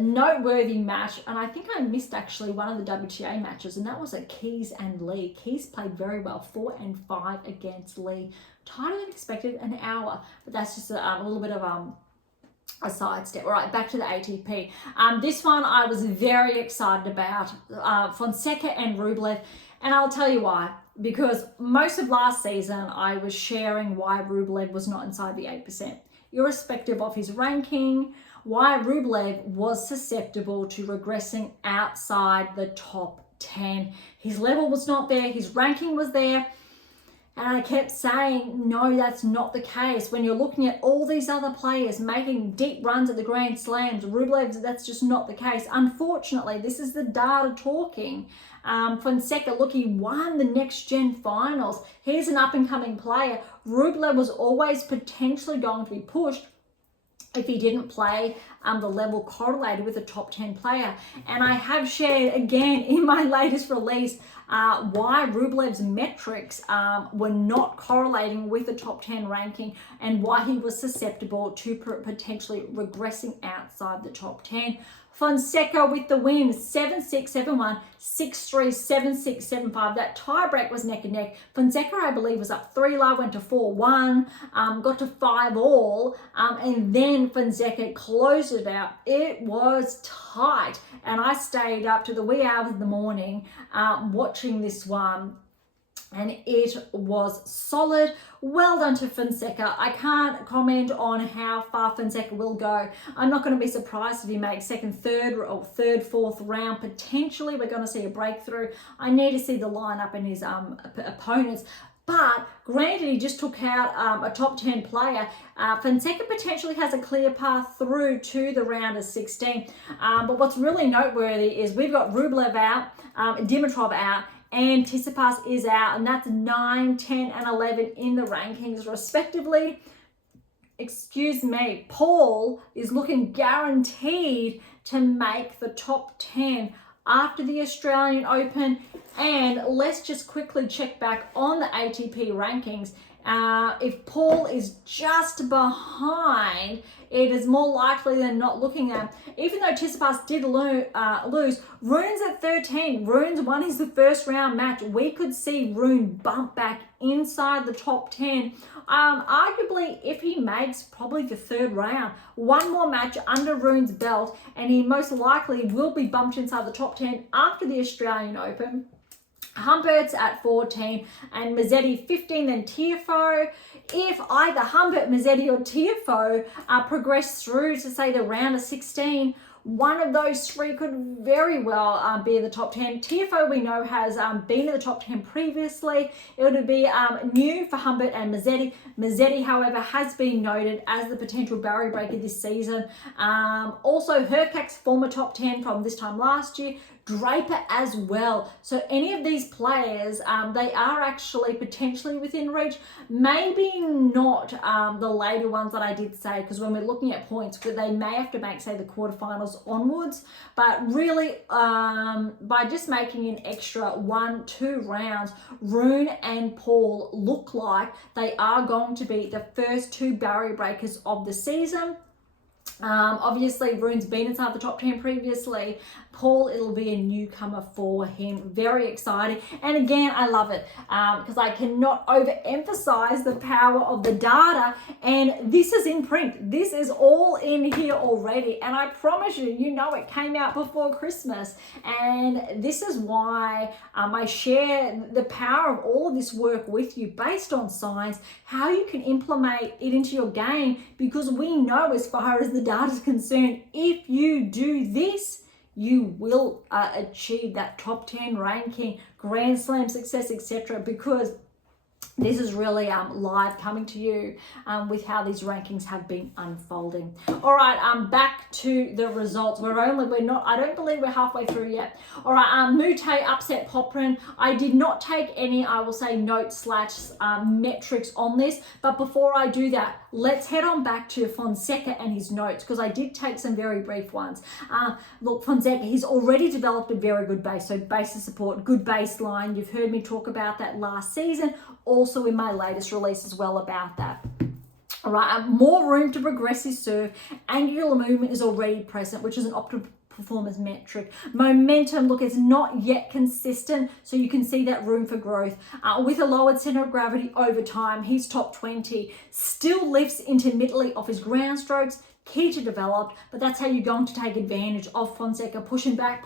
noteworthy match, and I think I missed actually one of the WTA matches, and that was at Keys and Lee. Keys played very well, 4-5 against Lee. Tighter than expected, an hour, but that's just a little bit of a sidestep. All right, back to the ATP. This one I was very excited about, Fonseca and Rublev, and I'll tell you why. Because most of last season I was sharing why Rublev was not inside the 8%. Irrespective of his ranking, why Rublev was susceptible to regressing outside the top 10. His level was not there, his ranking was there, and I kept saying, no, that's not the case. When you're looking at all these other players making deep runs at the Grand Slams, Rublev, that's just not the case. Unfortunately, this is the data talking. Fonseca, look, he won the Next Gen finals. He's an up-and-coming player. Rublev was always potentially going to be pushed if he didn't play the level correlated with a top 10 player. And I have shared again in my latest release why Rublev's metrics were not correlating with the top 10 ranking and why he was susceptible to potentially regressing outside the top 10. Fonseca with the win, 7-6, 7-1, 6-3, 7-6, 7-5. That tiebreak was neck and neck. Fonseca, I believe, was up 3-love, went to 4-1, got to 5-all, and then Fonseca closed it out. It was tight, and I stayed up to the wee hours of the morning watching this one. And it was solid. Well done to Fonseca. I can't comment on how far Fonseca will go. I'm not going to be surprised if he makes second, third, fourth round. Potentially, we're going to see a breakthrough. I need to see the lineup and his opponents. But granted, he just took out a top 10 player. Fonseca potentially has a clear path through to the round of 16. But what's really noteworthy is we've got Rublev out, Dimitrov out, and Tsitsipas is out, and that's 9, 10, and 11 in the rankings respectively. Excuse me, Paul is looking guaranteed to make the top 10 after the Australian Open. And let's just quickly check back on the ATP rankings. If Paul is just behind, it is more likely than not looking at, even though Tsitsipas did lose, Rune's at 13. Rune's won his first round match. We could see Rune bump back inside the top 10. Arguably, if he makes probably the third round, one more match under Rune's belt, and he most likely will be bumped inside the top 10 after the Australian Open. Humbert's at 14 and Mazzetti 15, then Tiafoe. If either Humbert, Mazzetti or Tiafoe progress through to say the round of 16, One of those three could very well be in the top 10. TFO we know has been in the top 10 previously. It would be new for Humbert and Mazzetti. Mazzetti, however, has been noted as the potential barrier breaker this season. Also, Hurkacz's former top 10 from this time last year. Draper as well. So any of these players, they are actually potentially within reach. Maybe not the later ones that I did say, because when we're looking at points, they may have to make, say, the quarterfinals onwards. But really, by just making an extra 1-2 rounds, Rune and Paul look like they are going to be the first two barrier breakers of the season. Obviously, Rune's been inside the top 10 previously. Paul, it'll be a newcomer for him. Very exciting. And again, I love it because I cannot overemphasize the power of the data. And this is in print. This is all in here already. And I promise you, you know it came out before Christmas. And this is why I share the power of all of this work with you based on science, how you can implement it into your game, because we know as far as the data is concerned, if you do this, you will achieve that top 10 ranking, Grand Slam success, etc. Because this is really live coming to you with how these rankings have been unfolding. All right, back to the results. I don't believe we're halfway through yet. All right, Mute upset Poprin. I did not take any, I will say, notes / metrics on this. But before I do that, let's head on back to Fonseca and his notes, because I did take some very brief ones. Look, Fonseca, he's already developed a very good base. So base of support, good baseline. You've heard me talk about that last season. Also in my latest release as well about that. All right, more room to progress his serve. Angular movement is already present, which is an optimal performance metric. Momentum, look, it's not yet consistent, so you can see that room for growth. With a lowered center of gravity over time, he's top 20. Still lifts intermittently off his ground strokes. Key to develop, but that's how you're going to take advantage of Fonseca. Pushing back,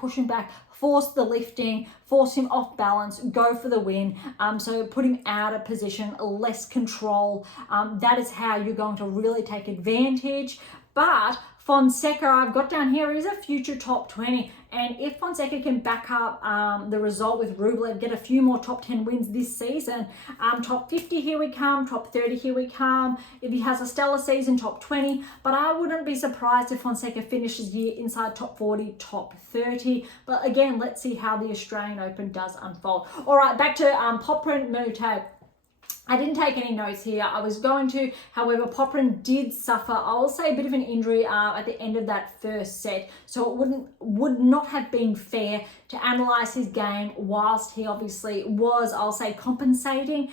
force the lifting, force him off balance, go for the win. So put him out of position, less control. That is how you're going to really take advantage. But Fonseca, I've got down here, is a future top 20. And if Fonseca can back up the result with Rublev, get a few more top 10 wins this season, top 50, here we come, top 30, here we come. If he has a stellar season, top 20. But I wouldn't be surprised if Fonseca finishes the year inside top 40, top 30. But again, let's see how the Australian Open does unfold. All right, back to Poprin Mute. I didn't take any notes here. I was going to, however, Poprin did suffer, I will say, a bit of an injury at the end of that first set. So it would not have been fair to analyse his game whilst he obviously was, I'll say, compensating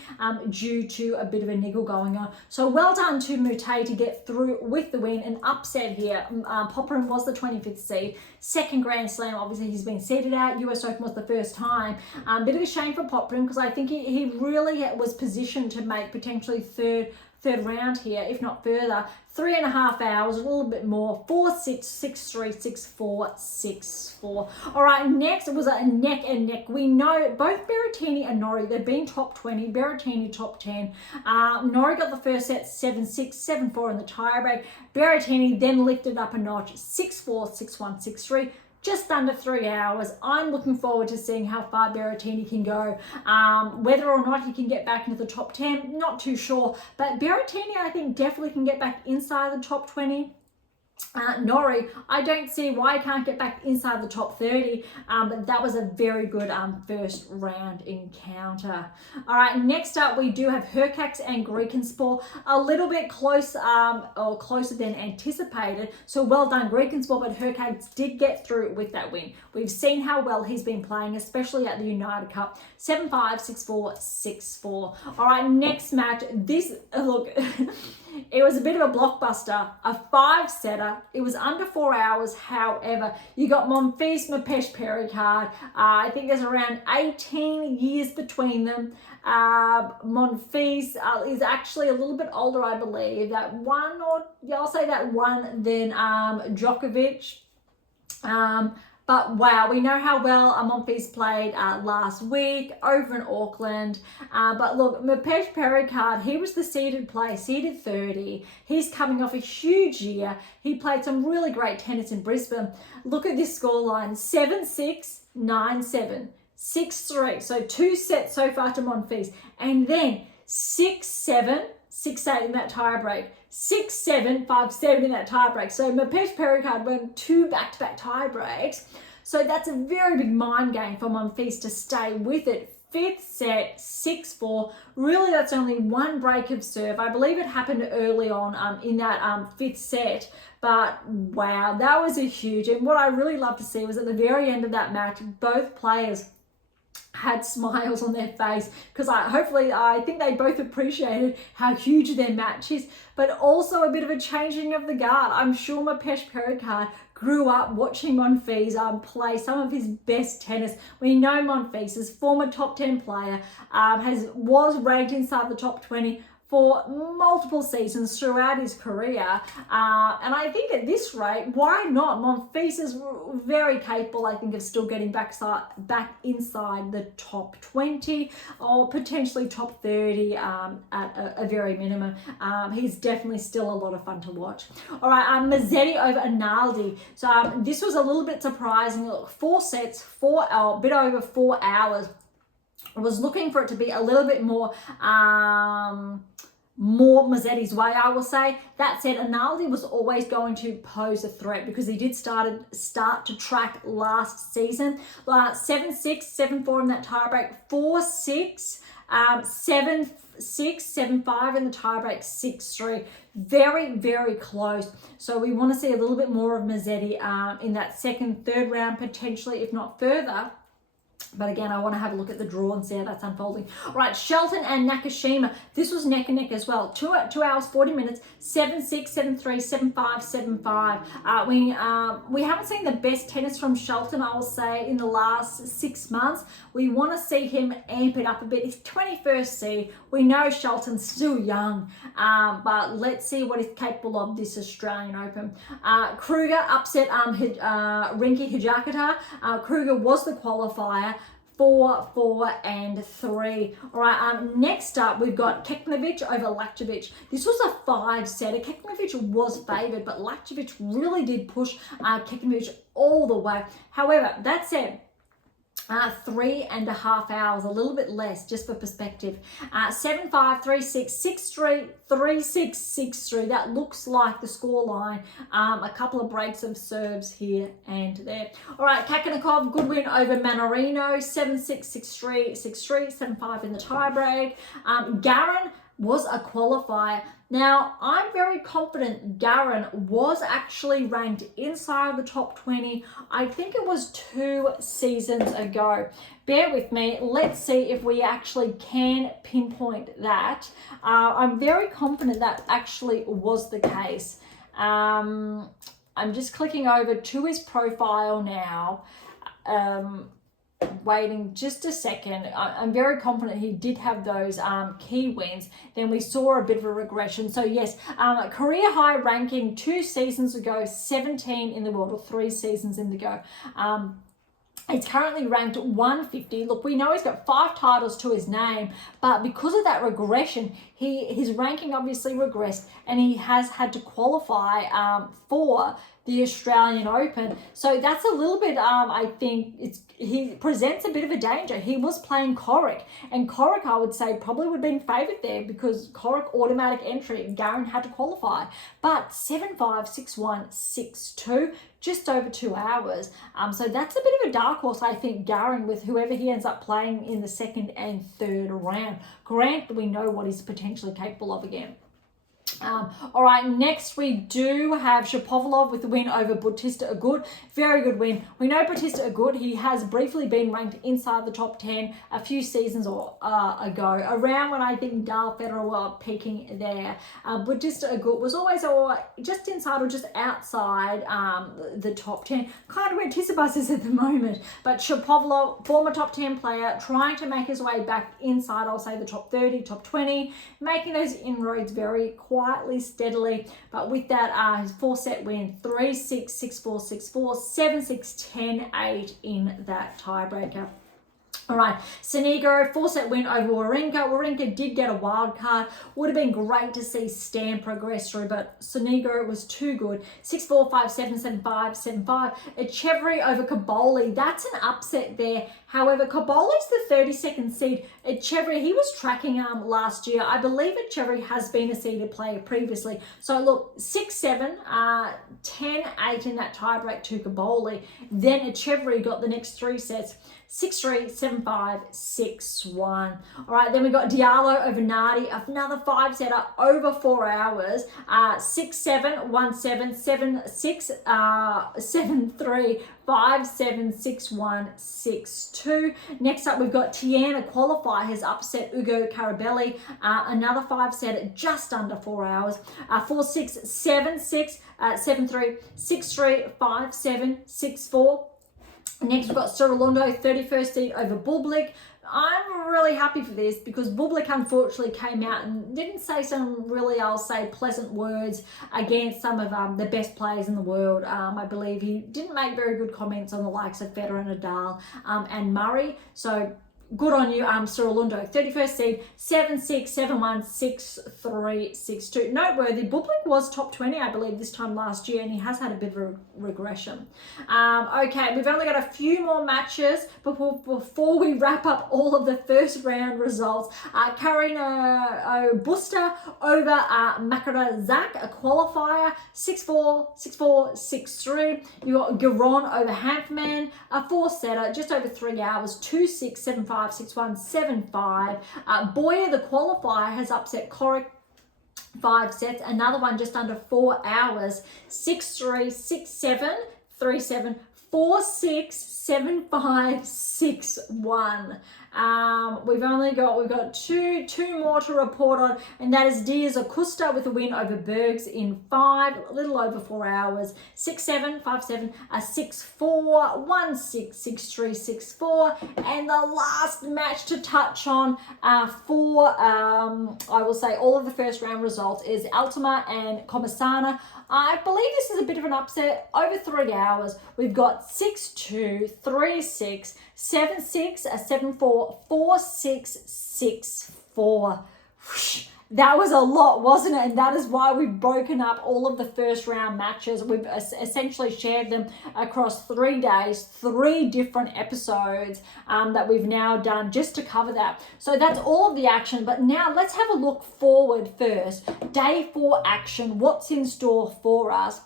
due to a bit of a niggle going on. So well done to Mute to get through with the win. An upset here. Poprin was the 25th seed. Second Grand Slam, obviously he's been seeded out. US Open was the first time. Bit of a shame for Poprin, because I think he really was positioned to make potentially third round here, if not further. 3.5 hours, a little bit more. 4-6, 6-3, 6-4, 6-4. All right, next it was a neck and neck. We know both Berrettini and Norrie, they've been top 20. Berrettini top 10. Norrie got the first set 7-6, 7-4 in the tiebreak. Berrettini then lifted up a notch, 6-4, 6-1, 6-3. Just under 3 hours. I'm looking forward to seeing how far Berrettini can go. Whether or not he can get back into the top 10, not too sure. But Berrettini, I think, definitely can get back inside the top 20. Norrie, I don't see why he can't get back inside the top 30, but that was a very good first round encounter. All right, next up we do have Hurkacz and Griekenspor, a little bit close or closer than anticipated. So well done Griekenspor, but Hurkacz did get through with that win. We've seen how well he's been playing, especially at the United Cup. 7-5, 6-4, 6-4. All right, next match. This, look, it was a bit of a blockbuster, a 5-setter. It was under 4 hours. However, you got Monfils, Mapesh Pericard. I think there's around 18 years between them. Monfils is actually a little bit older, I believe. I'll say that one than Djokovic. But wow, we know how well Monfils played last week over in Auckland. But look, Mapesh Pericard, he was the seeded player, seeded 30. He's coming off a huge year. He played some really great tennis in Brisbane. Look at this scoreline, 7-6, 9-7, 6-3. So 2 sets so far to Monfils. And then 6-7, 6-8 in that tie break. 6-7, 5-7 in that tie break. So Mapesh Pericard won 2 back-to-back tie breaks. So that's a very big mind game for Monfils to stay with it. 5th set, 6-4. Really, that's only 1 break of serve. I believe it happened early on in that 5th set. But wow, that was a huge. And what I really love to see was at the very end of that match, both players had smiles on their face, because I think they both appreciated how huge their match is, but also a bit of a changing of the guard. I'm sure Mapesh Pericard grew up watching Monfils play some of his best tennis. We know Monfils is former top 10 player, was ranked inside the top 20 for multiple seasons throughout his career. And I think at this rate, why not? Monfils is very capable, I think, of still getting back inside the top 20 or potentially top 30 at a very minimum. He's definitely still a lot of fun to watch. All right, Mazzetti over Analdi. So this was a little bit surprising. Look, 4 sets, a bit over 4 hours. I was looking for it to be a little bit more Mazzetti's way, I will say. That said, Analdi was always going to pose a threat because he did start to track last season. 7-6, 7-4 in that tiebreak, 4-6, 7-6, 7-5 in the tiebreak, 6-3. Very, very close. So we want to see a little bit more of Mazzetti in that second, third round, potentially, if not further. But again, I want to have a look at the draw and see how that's unfolding. All right, Shelton and Nakashima. This was neck and neck as well. 2 hours, 40 minutes, 7-6, 7-3, 7-5, 7-5. We haven't seen the best tennis from Shelton, I will say, in the last 6 months. We want to see him amp it up a bit. He's 21st seed. We know Shelton's still young, but let's see what he's capable of this Australian Open. Kruger upset Rinky Hijakata. Kruger was the qualifier. 4, and 3. All right, next up, we've got Kecmanovic over Lajovic. This was a 5-setter. Kecmanovic was favoured, but Lajovic really did push Kecmanovic all the way. However, that said, 3.5 hours, a little bit less, just for perspective. 7-5, 3-6, 6-3, 3-6, 6-3. That looks like the scoreline. A couple of breaks of serves here and there. All right, Khachanov, good win over Mannarino. 7-6, 6-3, 6-3, 7-5 in the tiebreak. Garin was a qualifier. Now, I'm very confident Garin was actually ranked inside the top 20. I think it was 2 seasons ago. Bear with me. Let's see if we actually can pinpoint that. I'm very confident that actually was the case. I'm just clicking over to his profile now. Waiting just a second. I'm very confident he did have those key wins. Then we saw a bit of a regression. So yes, career high ranking 2 seasons ago, 17 in the world, or 3 seasons in the go. He's currently ranked 150. Look, we know he's got 5 titles to his name, but because of that regression, his ranking obviously regressed, and he has had to qualify for the Australian Open. So that's a little bit, I think, he presents a bit of a danger. He was playing Coric, and Coric, I would say, probably would have been favoured there because Coric automatic entry, Garin had to qualify. But 7-5, 6-1, 6-2, just over 2 hours. So that's a bit of a dark horse, I think, Garin, with whoever he ends up playing in the second and third round. Grant, we know what he's potentially capable of again. All right, next we do have Shapovalov with the win over Bautista Agut. Very good win. We know Bautista Agut, he has briefly been ranked inside the top 10 a few seasons ago, around when I think Nadal, Federer were peaking there. Bautista Agut was always just inside or just outside the top 10. Kind of where Tsitsipas is at the moment. But Shapovalov, former top 10 player, trying to make his way back inside, I'll say the top 30, top 20, making those inroads very quietly quietly, steadily, but with that his 4-set win, 3-6, 6-4, 6-4, 7-6, 10-8 in that tiebreaker. All right, Sonego, 4-set win over Wawrinka. Wawrinka did get a wild card. Would have been great to see Stan progress through, but Sonego was too good. 6-4, 5-7, 7-5, 7-5. Echeverry over Kaboli. That's an upset there. However, Kaboli's the 32nd seed. Echeverry, he was tracking last year. I believe Echeverry has been a seeded player previously. So look, 6-7, 10-8 in that tiebreak to Kaboli. Then Echeverry got the next 3 sets. 6-3, 7-5, 6-1. All right, then we got Diallo over Nardi, another 5-setter over 4 hours. 6-7, 1-7, 7-6, 7-3, 5-7, 6-1, 6-2. Next up, we've got Tiana qualifier has upset Ugo Carabelli, another 5-setter just under 4 hours. 4-6, 7-6, 7-3, 6-3, 5-7, 6-4. Next, we've got Cerullo, 31st seed over Bublik. I'm really happy for this because Bublik unfortunately came out and didn't say some really, I'll say, pleasant words against some of the best players in the world. I believe he didn't make very good comments on the likes of Federer, Nadal, and Murray. So good on you, Cerullo, 31st seed, 7-6, 7-1, 6-3, 6-2. Noteworthy, Bublik was top 20, I believe, this time last year, and he has had a bit of a regression. Okay, we've only got a few more matches before we wrap up all of the first round results. Karina Busta over Makarazak, a qualifier, 6-4, 6-4, 6-3. You got Garon over Hanfman, a 4-setter, just over 3 hours, 2-6, 7-5, 6-1, 7-5. Boyer, the qualifier, has upset Corrick, 5 sets. Another one just under 4 hours, 6-3, 6-7, 3-7, 4-6, 7-5, 6-1. We've got two more to report on, and that is Diaz Acosta with a win over Bergs in a little over 4 hours, 6-7, 5-7, 6-4, 1-6, 6-3, 6-4. And the last match to touch on for I will say all of the first round results is Altama and Comasana. I believe this is a bit of an upset over 3 hours. We've got 6-2, 3-6, 7-6, 7-4, 4-6, 6-4. That was a lot, wasn't it? And that is why we've broken up all of the first round matches. We've essentially shared them across 3 days, 3 different episodes that we've now done just to cover that. So that's all of the action. But now let's have a look forward first. Day 4 action. What's in store for us?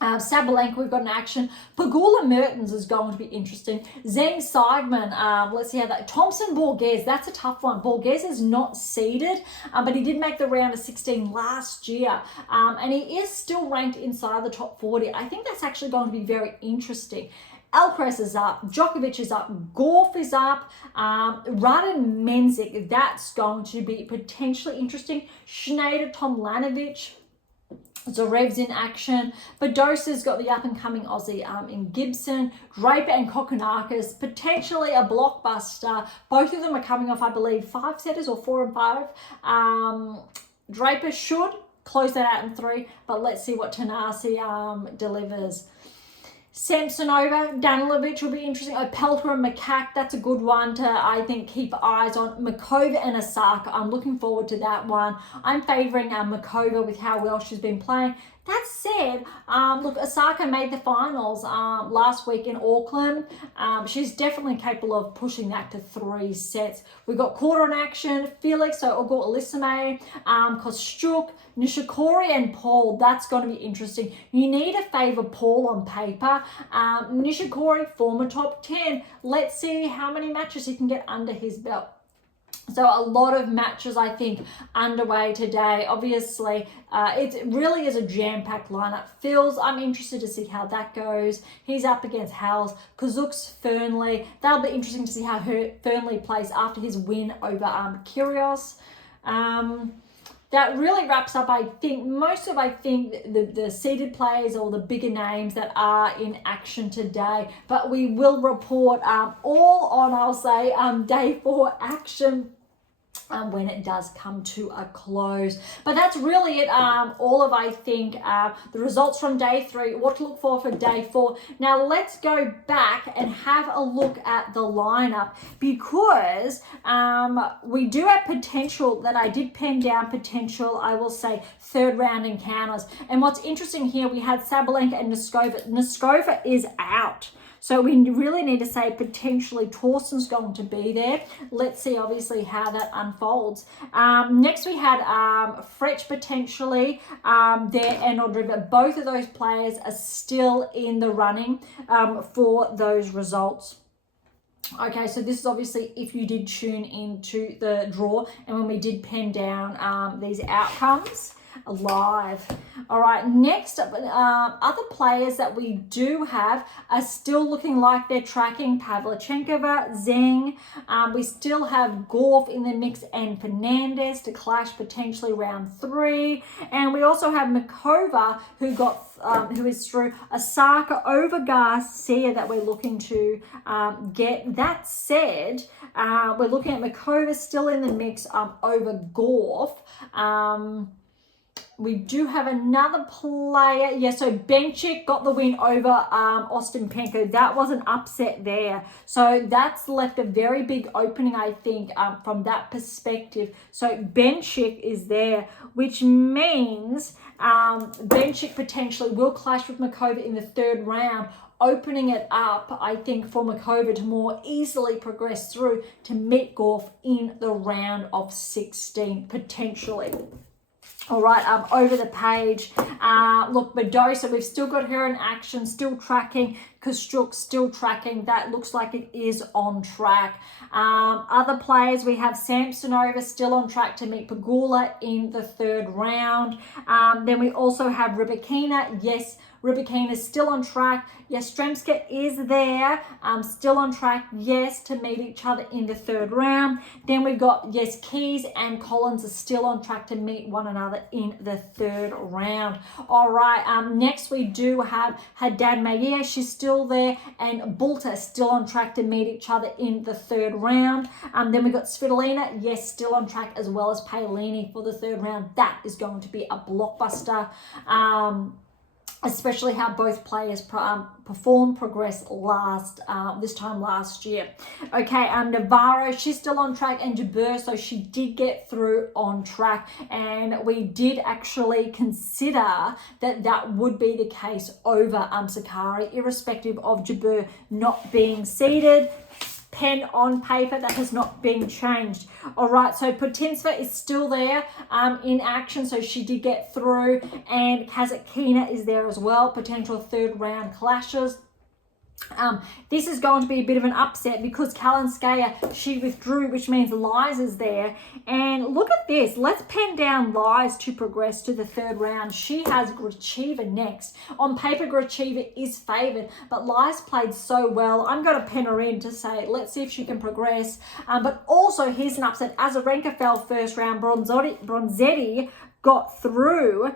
Sabalenka, we've got an action. Pegula Mertens is going to be interesting. Zhang Seidman, let's see how that. Thompson Borges, that's a tough one. Borges is not seeded, but he did make the round of 16 last year, and he is still ranked inside the top 40. I think that's actually going to be very interesting. Alcaraz is up, Djokovic is up, Gorf is up, Raden Menzik, that's going to be potentially interesting. Schneider, Tomljanovic, Zverev's in action. Badosa's got the up-and-coming Aussie in Gibson. Draper and Kokkinakis, potentially a blockbuster. Both of them are coming off, I believe, 5-setters or 4 and 5. Draper should close that out in 3, but let's see what Tanasi delivers. Samsonova, Danilovic will be interesting. Opelka and Makak, that's a good one to, I think, keep eyes on. Makova and Osaka, I'm looking forward to that one. I'm favouring Makova with how well she's been playing. That said, look, Osaka made the finals last week in Auckland. She's definitely capable of pushing that to 3 sets. We've got quarter in action. Felix, so Ogor Elisame, Kostyuk, Nishikori and Paul. That's going to be interesting. You need to favour Paul on paper. Nishikori, former top 10. Let's see how many matches he can get under his belt. So a lot of matches, I think, underway today. Obviously, it really is a jam-packed lineup. Phil's, I'm interested to see how that goes. He's up against Hals. Kazuk's Fernley. That'll be interesting to see how Fernley plays after his win over Kyrgios. That really wraps up, I think, most of, the seeded players or the bigger names that are in action today. But we will report all on, I'll say, day 4 action when it does come to a close. But that's really it, all of, I think, the results from day 3, what to look for day 4. Now let's go back and have a look at the lineup, because we do have potential that I did pen down, potential, I will say, 3rd round encounters. And what's interesting here, we had Sabalenka and Noskova. Noskova is out. So we really need to say potentially Torsten's going to be there. Let's see, obviously, how that unfolds. Next, we had Fretch potentially there, and Odriva. Both of those players are still in the running for those results. Okay, so this is obviously if you did tune into the draw and when we did pen down these outcomes live. All right, next up, other players that we do have are still looking like they're tracking. Pavlyuchenkova, Zheng. We still have Gauff in the mix and Fernandez to clash potentially round 3. And we also have Mikova, who is through. Osaka over Garcia that we're looking to get. That said, we're looking at Mikova still in the mix over Gauff. We do have another player. Yeah, so Benchik got the win over Ostapenko. That was an upset there. So that's left a very big opening, I think, from that perspective. So Benchik is there, which means Benchik potentially will clash with Mikova in the 3rd round, opening it up, I think, for Mikova to more easily progress through to meet Gauff in the round of 16, potentially. All right, over the page, look, Badosa, we've still got her in action, still tracking. Kostruk still tracking. That looks like it is on track. Other players, we have Samsonova still on track to meet Pegula in the 3rd round. Then we also have Rybakina. Yes, Rybakina is still on track. Yastremska is there, still on track, yes, to meet each other in the 3rd round. Then we've got, yes, Keys and Collins are still on track to meet one another in the 3rd round. All right, next we do have Haddad Maia, she's still there, and Bulta still on track to meet each other in the 3rd round. Then we've got Svitolina, yes, still on track, as well as Paolini for the 3rd round. That is going to be a blockbuster. Especially how both players progressed this time last year. Okay, Navarro, she's still on track, and Jabeur, so she did get through on track, and we did actually consider that would be the case over Sakkari, irrespective of Jabeur not being seeded. Pen on paper, that has not been changed. All right, so Putintseva is still there in action, so she did get through, and Kasatkina is there as well, potential 3rd round clashes. This is going to be a bit of an upset because Kalinskaya, she withdrew, which means Lies is there. And look at this. Let's pen down Lies to progress to the 3rd round. She has Gracheva next. On paper, Gracheva is favoured, but Lies played so well. I'm going to pen her in to say, let's see if she can progress. But also, here's an upset. Azarenka fell 1st round. Bronzetti got through.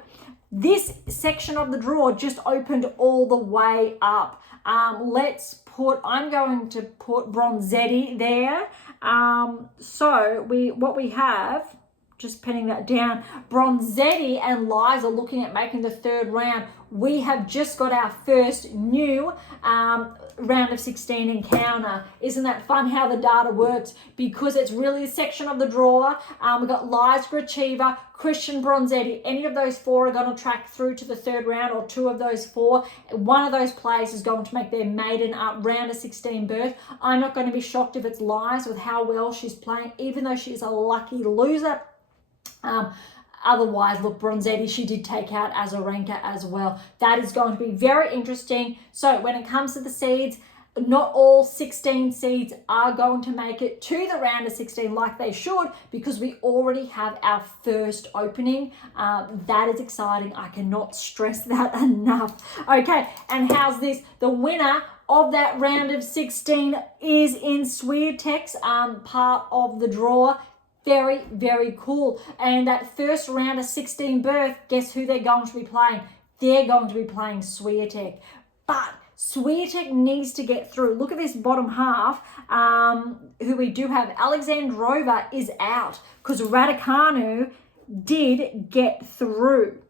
This section of the draw just opened all the way up. I'm going to put Bronzetti there. So what we have, just penning that down, Bronzetti and Lies are looking at making the 3rd round. We have just got our first new round of 16 encounter. Isn't that fun how the data works? Because it's really a section of the draw. We've got Lies, Gracheva, Christian, Bronzetti. Any of those 4 are going to track through to the 3rd round, or 2 of those 4. One of those players is going to make their maiden round of 16 berth. I'm not going to be shocked if it's Lies with how well she's playing, even though she's a lucky loser. Otherwise, look, Bronzetti, she did take out Azarenka as well. That is going to be very interesting. So when it comes to the seeds, not all 16 seeds are going to make it to the round of 16 like they should, because we already have our first opening. That is exciting. I cannot stress that enough. Okay, and how's this? The winner of that round of 16 is in Swiatek's part of the draw. Very, very cool. And that first round of 16 berth, guess who they're going to be playing? They're going to be playing Swiatek. But Swiatek needs to get through. Look at this bottom half, who we do have. Alexandrova is out because Raducanu did get through.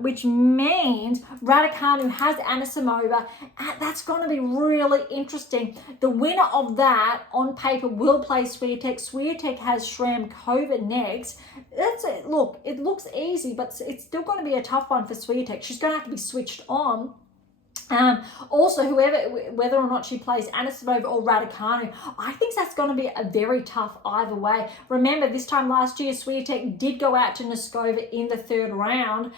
Which means Raducanu has Anisimova. That's going to be really interesting. The winner of that on paper will play Swiatek. Swiatek has Shramkova next. That's it. Look, it looks easy, but it's still going to be a tough one for Swiatek. She's going to have to be switched on. Also, whether or not she plays Anisimova or Raducanu, I think that's going to be a very tough either way. Remember, this time last year, Swiatek did go out to Noskova in the third round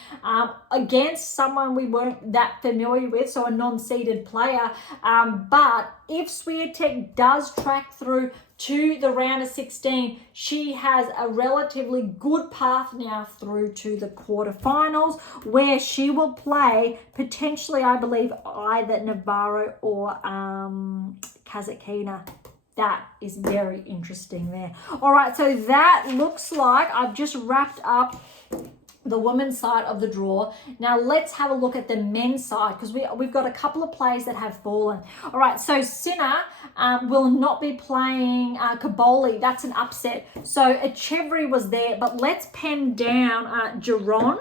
against someone we weren't that familiar with, so a non-seeded player. But if Swiatek does track through to the round of 16, she has a relatively good path now through to the quarterfinals, where she will play potentially, I believe, either Navarro or Kasatkina. That is very interesting there. All right, so that looks like I've just wrapped up the women's side of the draw. Now let's have a look at the men's side, because we've got a couple of players that have fallen. All right, so Sinner will not be playing Kaboli. That's an upset. So Echevry was there, but let's pen down Giron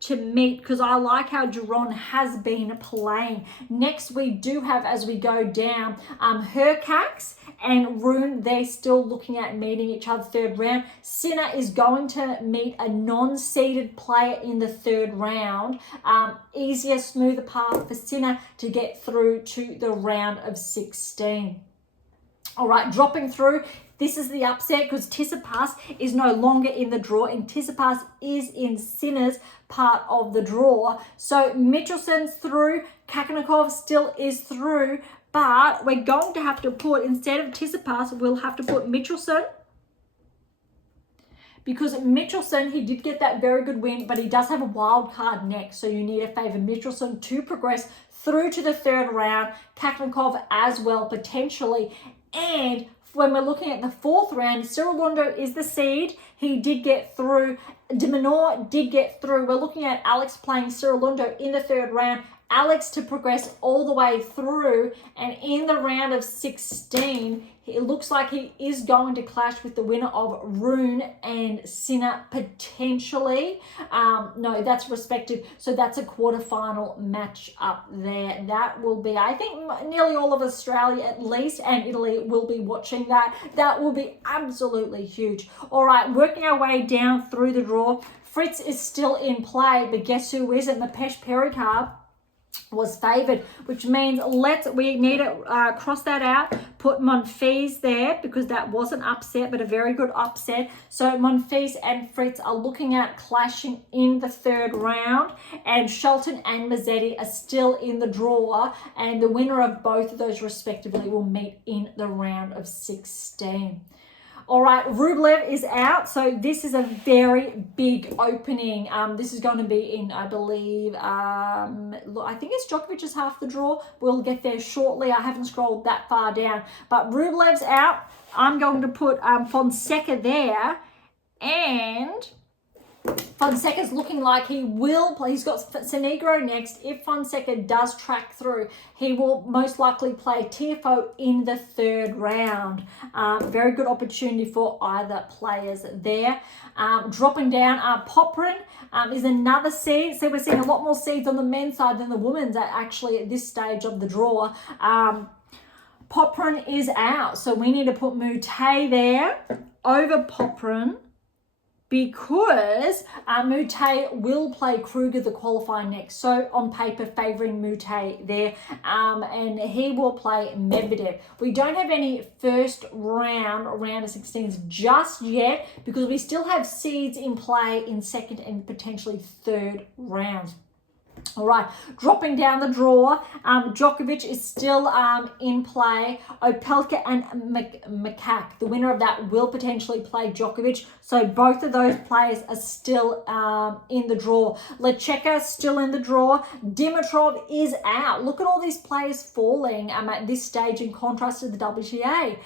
to meet, because I like how Giron has been playing. Next, we do have, as we go down, Hercax and Rune. They're still looking at meeting each other third round. Sinner is going to meet a non-seeded player in the third round. Easier, smoother path for Sinner to get through to the round of 16. All right, dropping through. This is the upset because Tsitsipas is no longer in the draw, and Tsitsipas is in Sinner's part of the draw. So Michelson's through, Khachanov still is through, but we're going to have to put, instead of Tsitsipas, we'll have to put Michelson, because Michelson, he did get that very good win, but he does have a wild card next. So you need to favour Michelson to progress through to the third round, Khachanov as well, potentially. And when we're looking at the fourth round, Cyril Londo is the seed. He did get through. De Minaur did get through. We're looking at Alex playing Cyril Londo in the third round. Alex to progress all the way through. And in the round of 16, it looks like he is going to clash with the winner of Rune and Sinner potentially. No, that's respective. So that's a quarterfinal match up there. That will be, I think, nearly all of Australia at least, and Italy will be watching that. That will be absolutely huge. All right, working our way down through the draw. Fritz is still in play, but guess who isn't? Mapesh Perikar was favoured, which means we need to cross that out, put Monfils there, because that was an upset, but a very good upset. So Monfils and Fritz are looking at clashing in the third round, and Shelton and Mazzetti are still in the draw, and the winner of both of those respectively will meet in the round of 16. All right, Rublev is out, so this is a very big opening. This is going to be in, I believe, I think it's Djokovic's half the draw. We'll get there shortly. I haven't scrolled that far down. But Rublev's out. I'm going to put Fonseca there, and Fonseca's looking like he will play. He's got Senegro next. If Fonseca does track through, he will most likely play Tiafoe in the third round. Very good opportunity for either players there. Dropping down, Poprin is another seed. So we're seeing a lot more seeds on the men's side than the women's actually at this stage of the draw. Poprin is out, so we need to put Moutet there over Poprin, because Moutet will play Kruger the qualifying next. So on paper, favouring Moutet there. And he will play Medvedev. We don't have any first round of 16s just yet, because we still have seeds in play in second and potentially third rounds. All right, dropping down the draw, Djokovic is still in play. Opelka and Makak, the winner of that will potentially play Djokovic. So both of those players are still in the draw. Lecheka still in the draw. Dimitrov is out. Look at all these players falling at this stage in contrast to the WTA.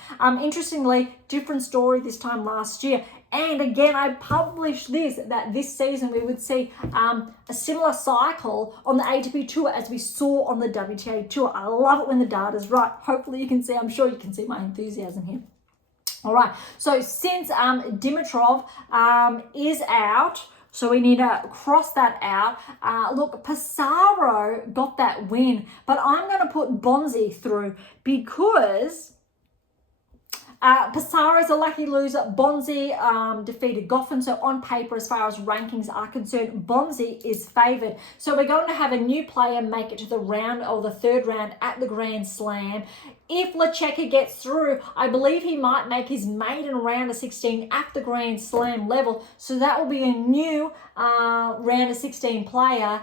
Interestingly, different story this time last year. And again, I published this, that this season we would see a similar cycle on the ATP Tour as we saw on the WTA Tour. I love it when the data's right. Hopefully you can see, I'm sure you can see my enthusiasm here. All right, so since Dimitrov is out, so we need to cross that out. Look, Pissarro got that win, but I'm going to put Bonzi through because Pissarro's a lucky loser. Bonzi defeated Goffin. So on paper, as far as rankings are concerned, Bonzi is favoured. So we're going to have a new player make it to the round or the third round at the Grand Slam. If Lecheka gets through, I believe he might make his maiden round of 16 at the Grand Slam level. So that will be a new round of 16 player.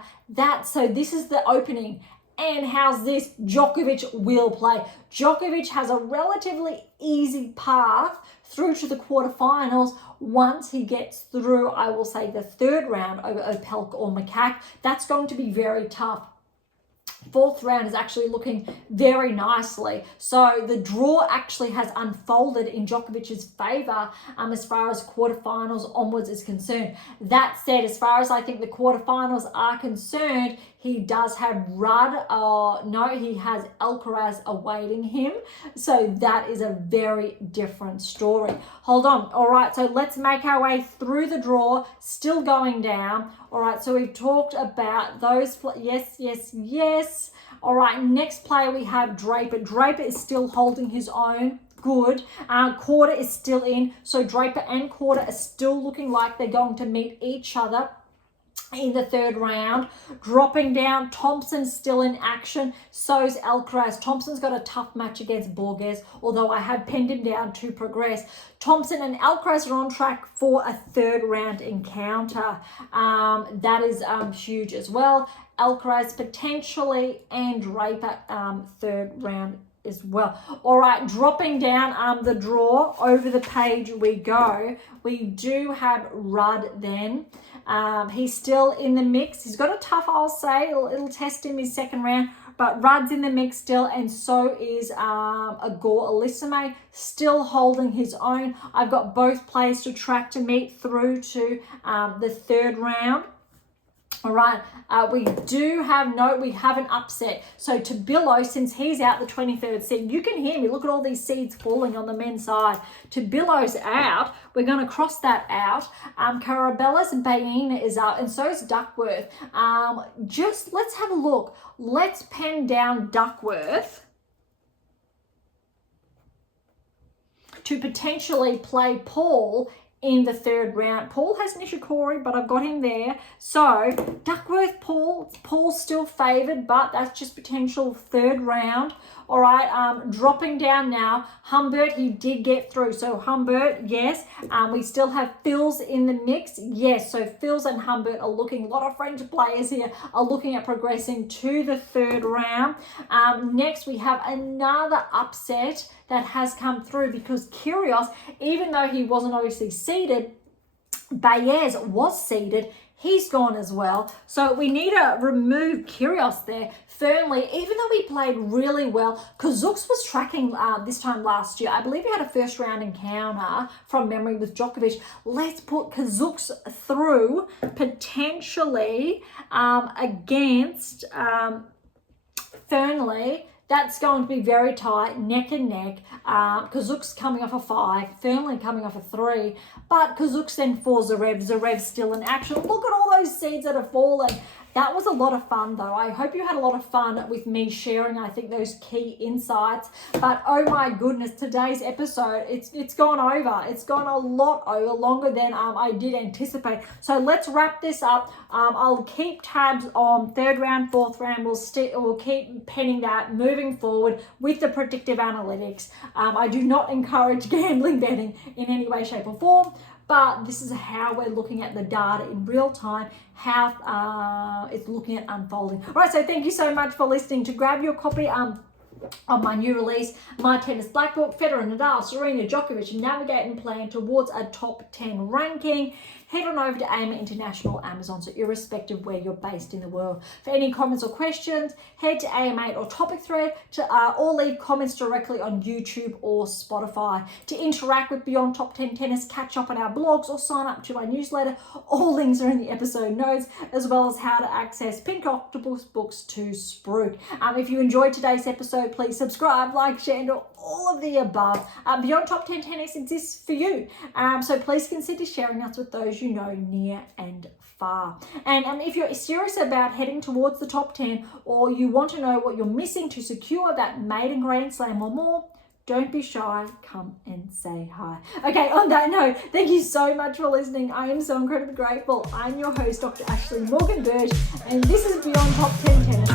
So this is the opening. And how's this? Djokovic will play. Djokovic has a relatively easy path through to the quarterfinals once he gets through, I will say, the third round over Opelka or Makak. That's going to be very tough. Fourth round is actually looking very nicely. So the draw actually has unfolded in Djokovic's favour as far as quarterfinals onwards is concerned. That said, as far as I think the quarterfinals are concerned, he does have he has Alcaraz awaiting him. So that is a very different story. Hold on. All right, so let's make our way through the draw, still going down. All right, so we've talked about those. Yes. All right, next player we have Draper. Draper is still holding his own. Good. Korda is still in. So Draper and Korda are still looking like they're going to meet each other in the third round. Dropping down, Thompson's still in action. So's Alcaraz. Thompson's got a tough match against Borges, although I have pinned him down to progress. Thompson and Alcaraz are on track for a third round encounter. That is huge as well. Alcaraz potentially and Draper third round as well. All right, dropping down the draw, over the page we go. We do have Rudd then. He's still in the mix. He's got a tough, I'll say. It'll test him his second round, but Rudd's in the mix still, and so is Igor Elisime, still holding his own. I've got both players to track to meet through to the third round. All right, we have an upset. So Tabilo, since he's out the 23rd seed, you can hear me. Look at all these seeds falling on the men's side. Tabilo's out. We're going to cross that out. Carabella's and Baena is out, and so is Duckworth. Let's have a look. Let's pen down Duckworth to potentially play Paul in the third round. Paul has Nishikori, but I've got him there. So Duckworth, Paul's still favoured, but that's just potential third round. All right, dropping down now. Humbert, he did get through. So Humbert, yes. We still have Fils in the mix. Yes, so Fils and Humbert are looking, a lot of French players here are looking at progressing to the third round. Next, we have another upset that has come through because Kyrgios, even though he wasn't obviously seeded, Baez was seeded. He's gone as well. So we need to remove Kyrgios there. Firmly, even though he played really well, Kazuks was tracking this time last year. I believe he had a first round encounter from memory with Djokovic. Let's put Kazuks through potentially against Fernley. That's going to be very tight, neck and neck. Kazuks coming off a 5, Fernley coming off a 3, but Kazuks then for Zverev. Zverev's still in action. Look at all those seeds that have fallen. That was a lot of fun, though. I hope you had a lot of fun with me sharing, I think, those key insights. But, oh my goodness, today's episode, it's gone over. It's gone a lot over, longer than I did anticipate. So let's wrap this up. I'll keep tabs on third round, fourth round. We'll keep penning that moving forward with the predictive analytics. I do not encourage gambling betting in any way, shape, or form. But this is how we're looking at the data in real time, how it's looking at unfolding. All right, so thank you so much for listening. To grab your copy, on my new release, My Tennis Black Book, Federer, Nadal, Serena, Djokovic, Navigate and Plan Towards a Top 10 Ranking, head on over to AM8 International, Amazon, so irrespective where you're based in the world. For any comments or questions, head to AM8 or topic thread or leave comments directly on YouTube or Spotify. To interact with Beyond Top 10 Tennis, catch up on our blogs or sign up to my newsletter. All links are in the episode notes, as well as how to access Pink Octopus books to Spruik. If you enjoyed today's episode, please subscribe, like, share, and all of the above. Beyond Top 10 Tennis exists for you, so please consider sharing us with those you know near and far. And if you're serious about heading towards the top 10, or you want to know what you're missing to secure that maiden Grand Slam or more, don't be shy, come and say hi. Okay, on that note, thank you so much for listening. I am so incredibly grateful. I'm your host, Dr. Ashley Morgan Berge, and this is Beyond Top 10 Tennis.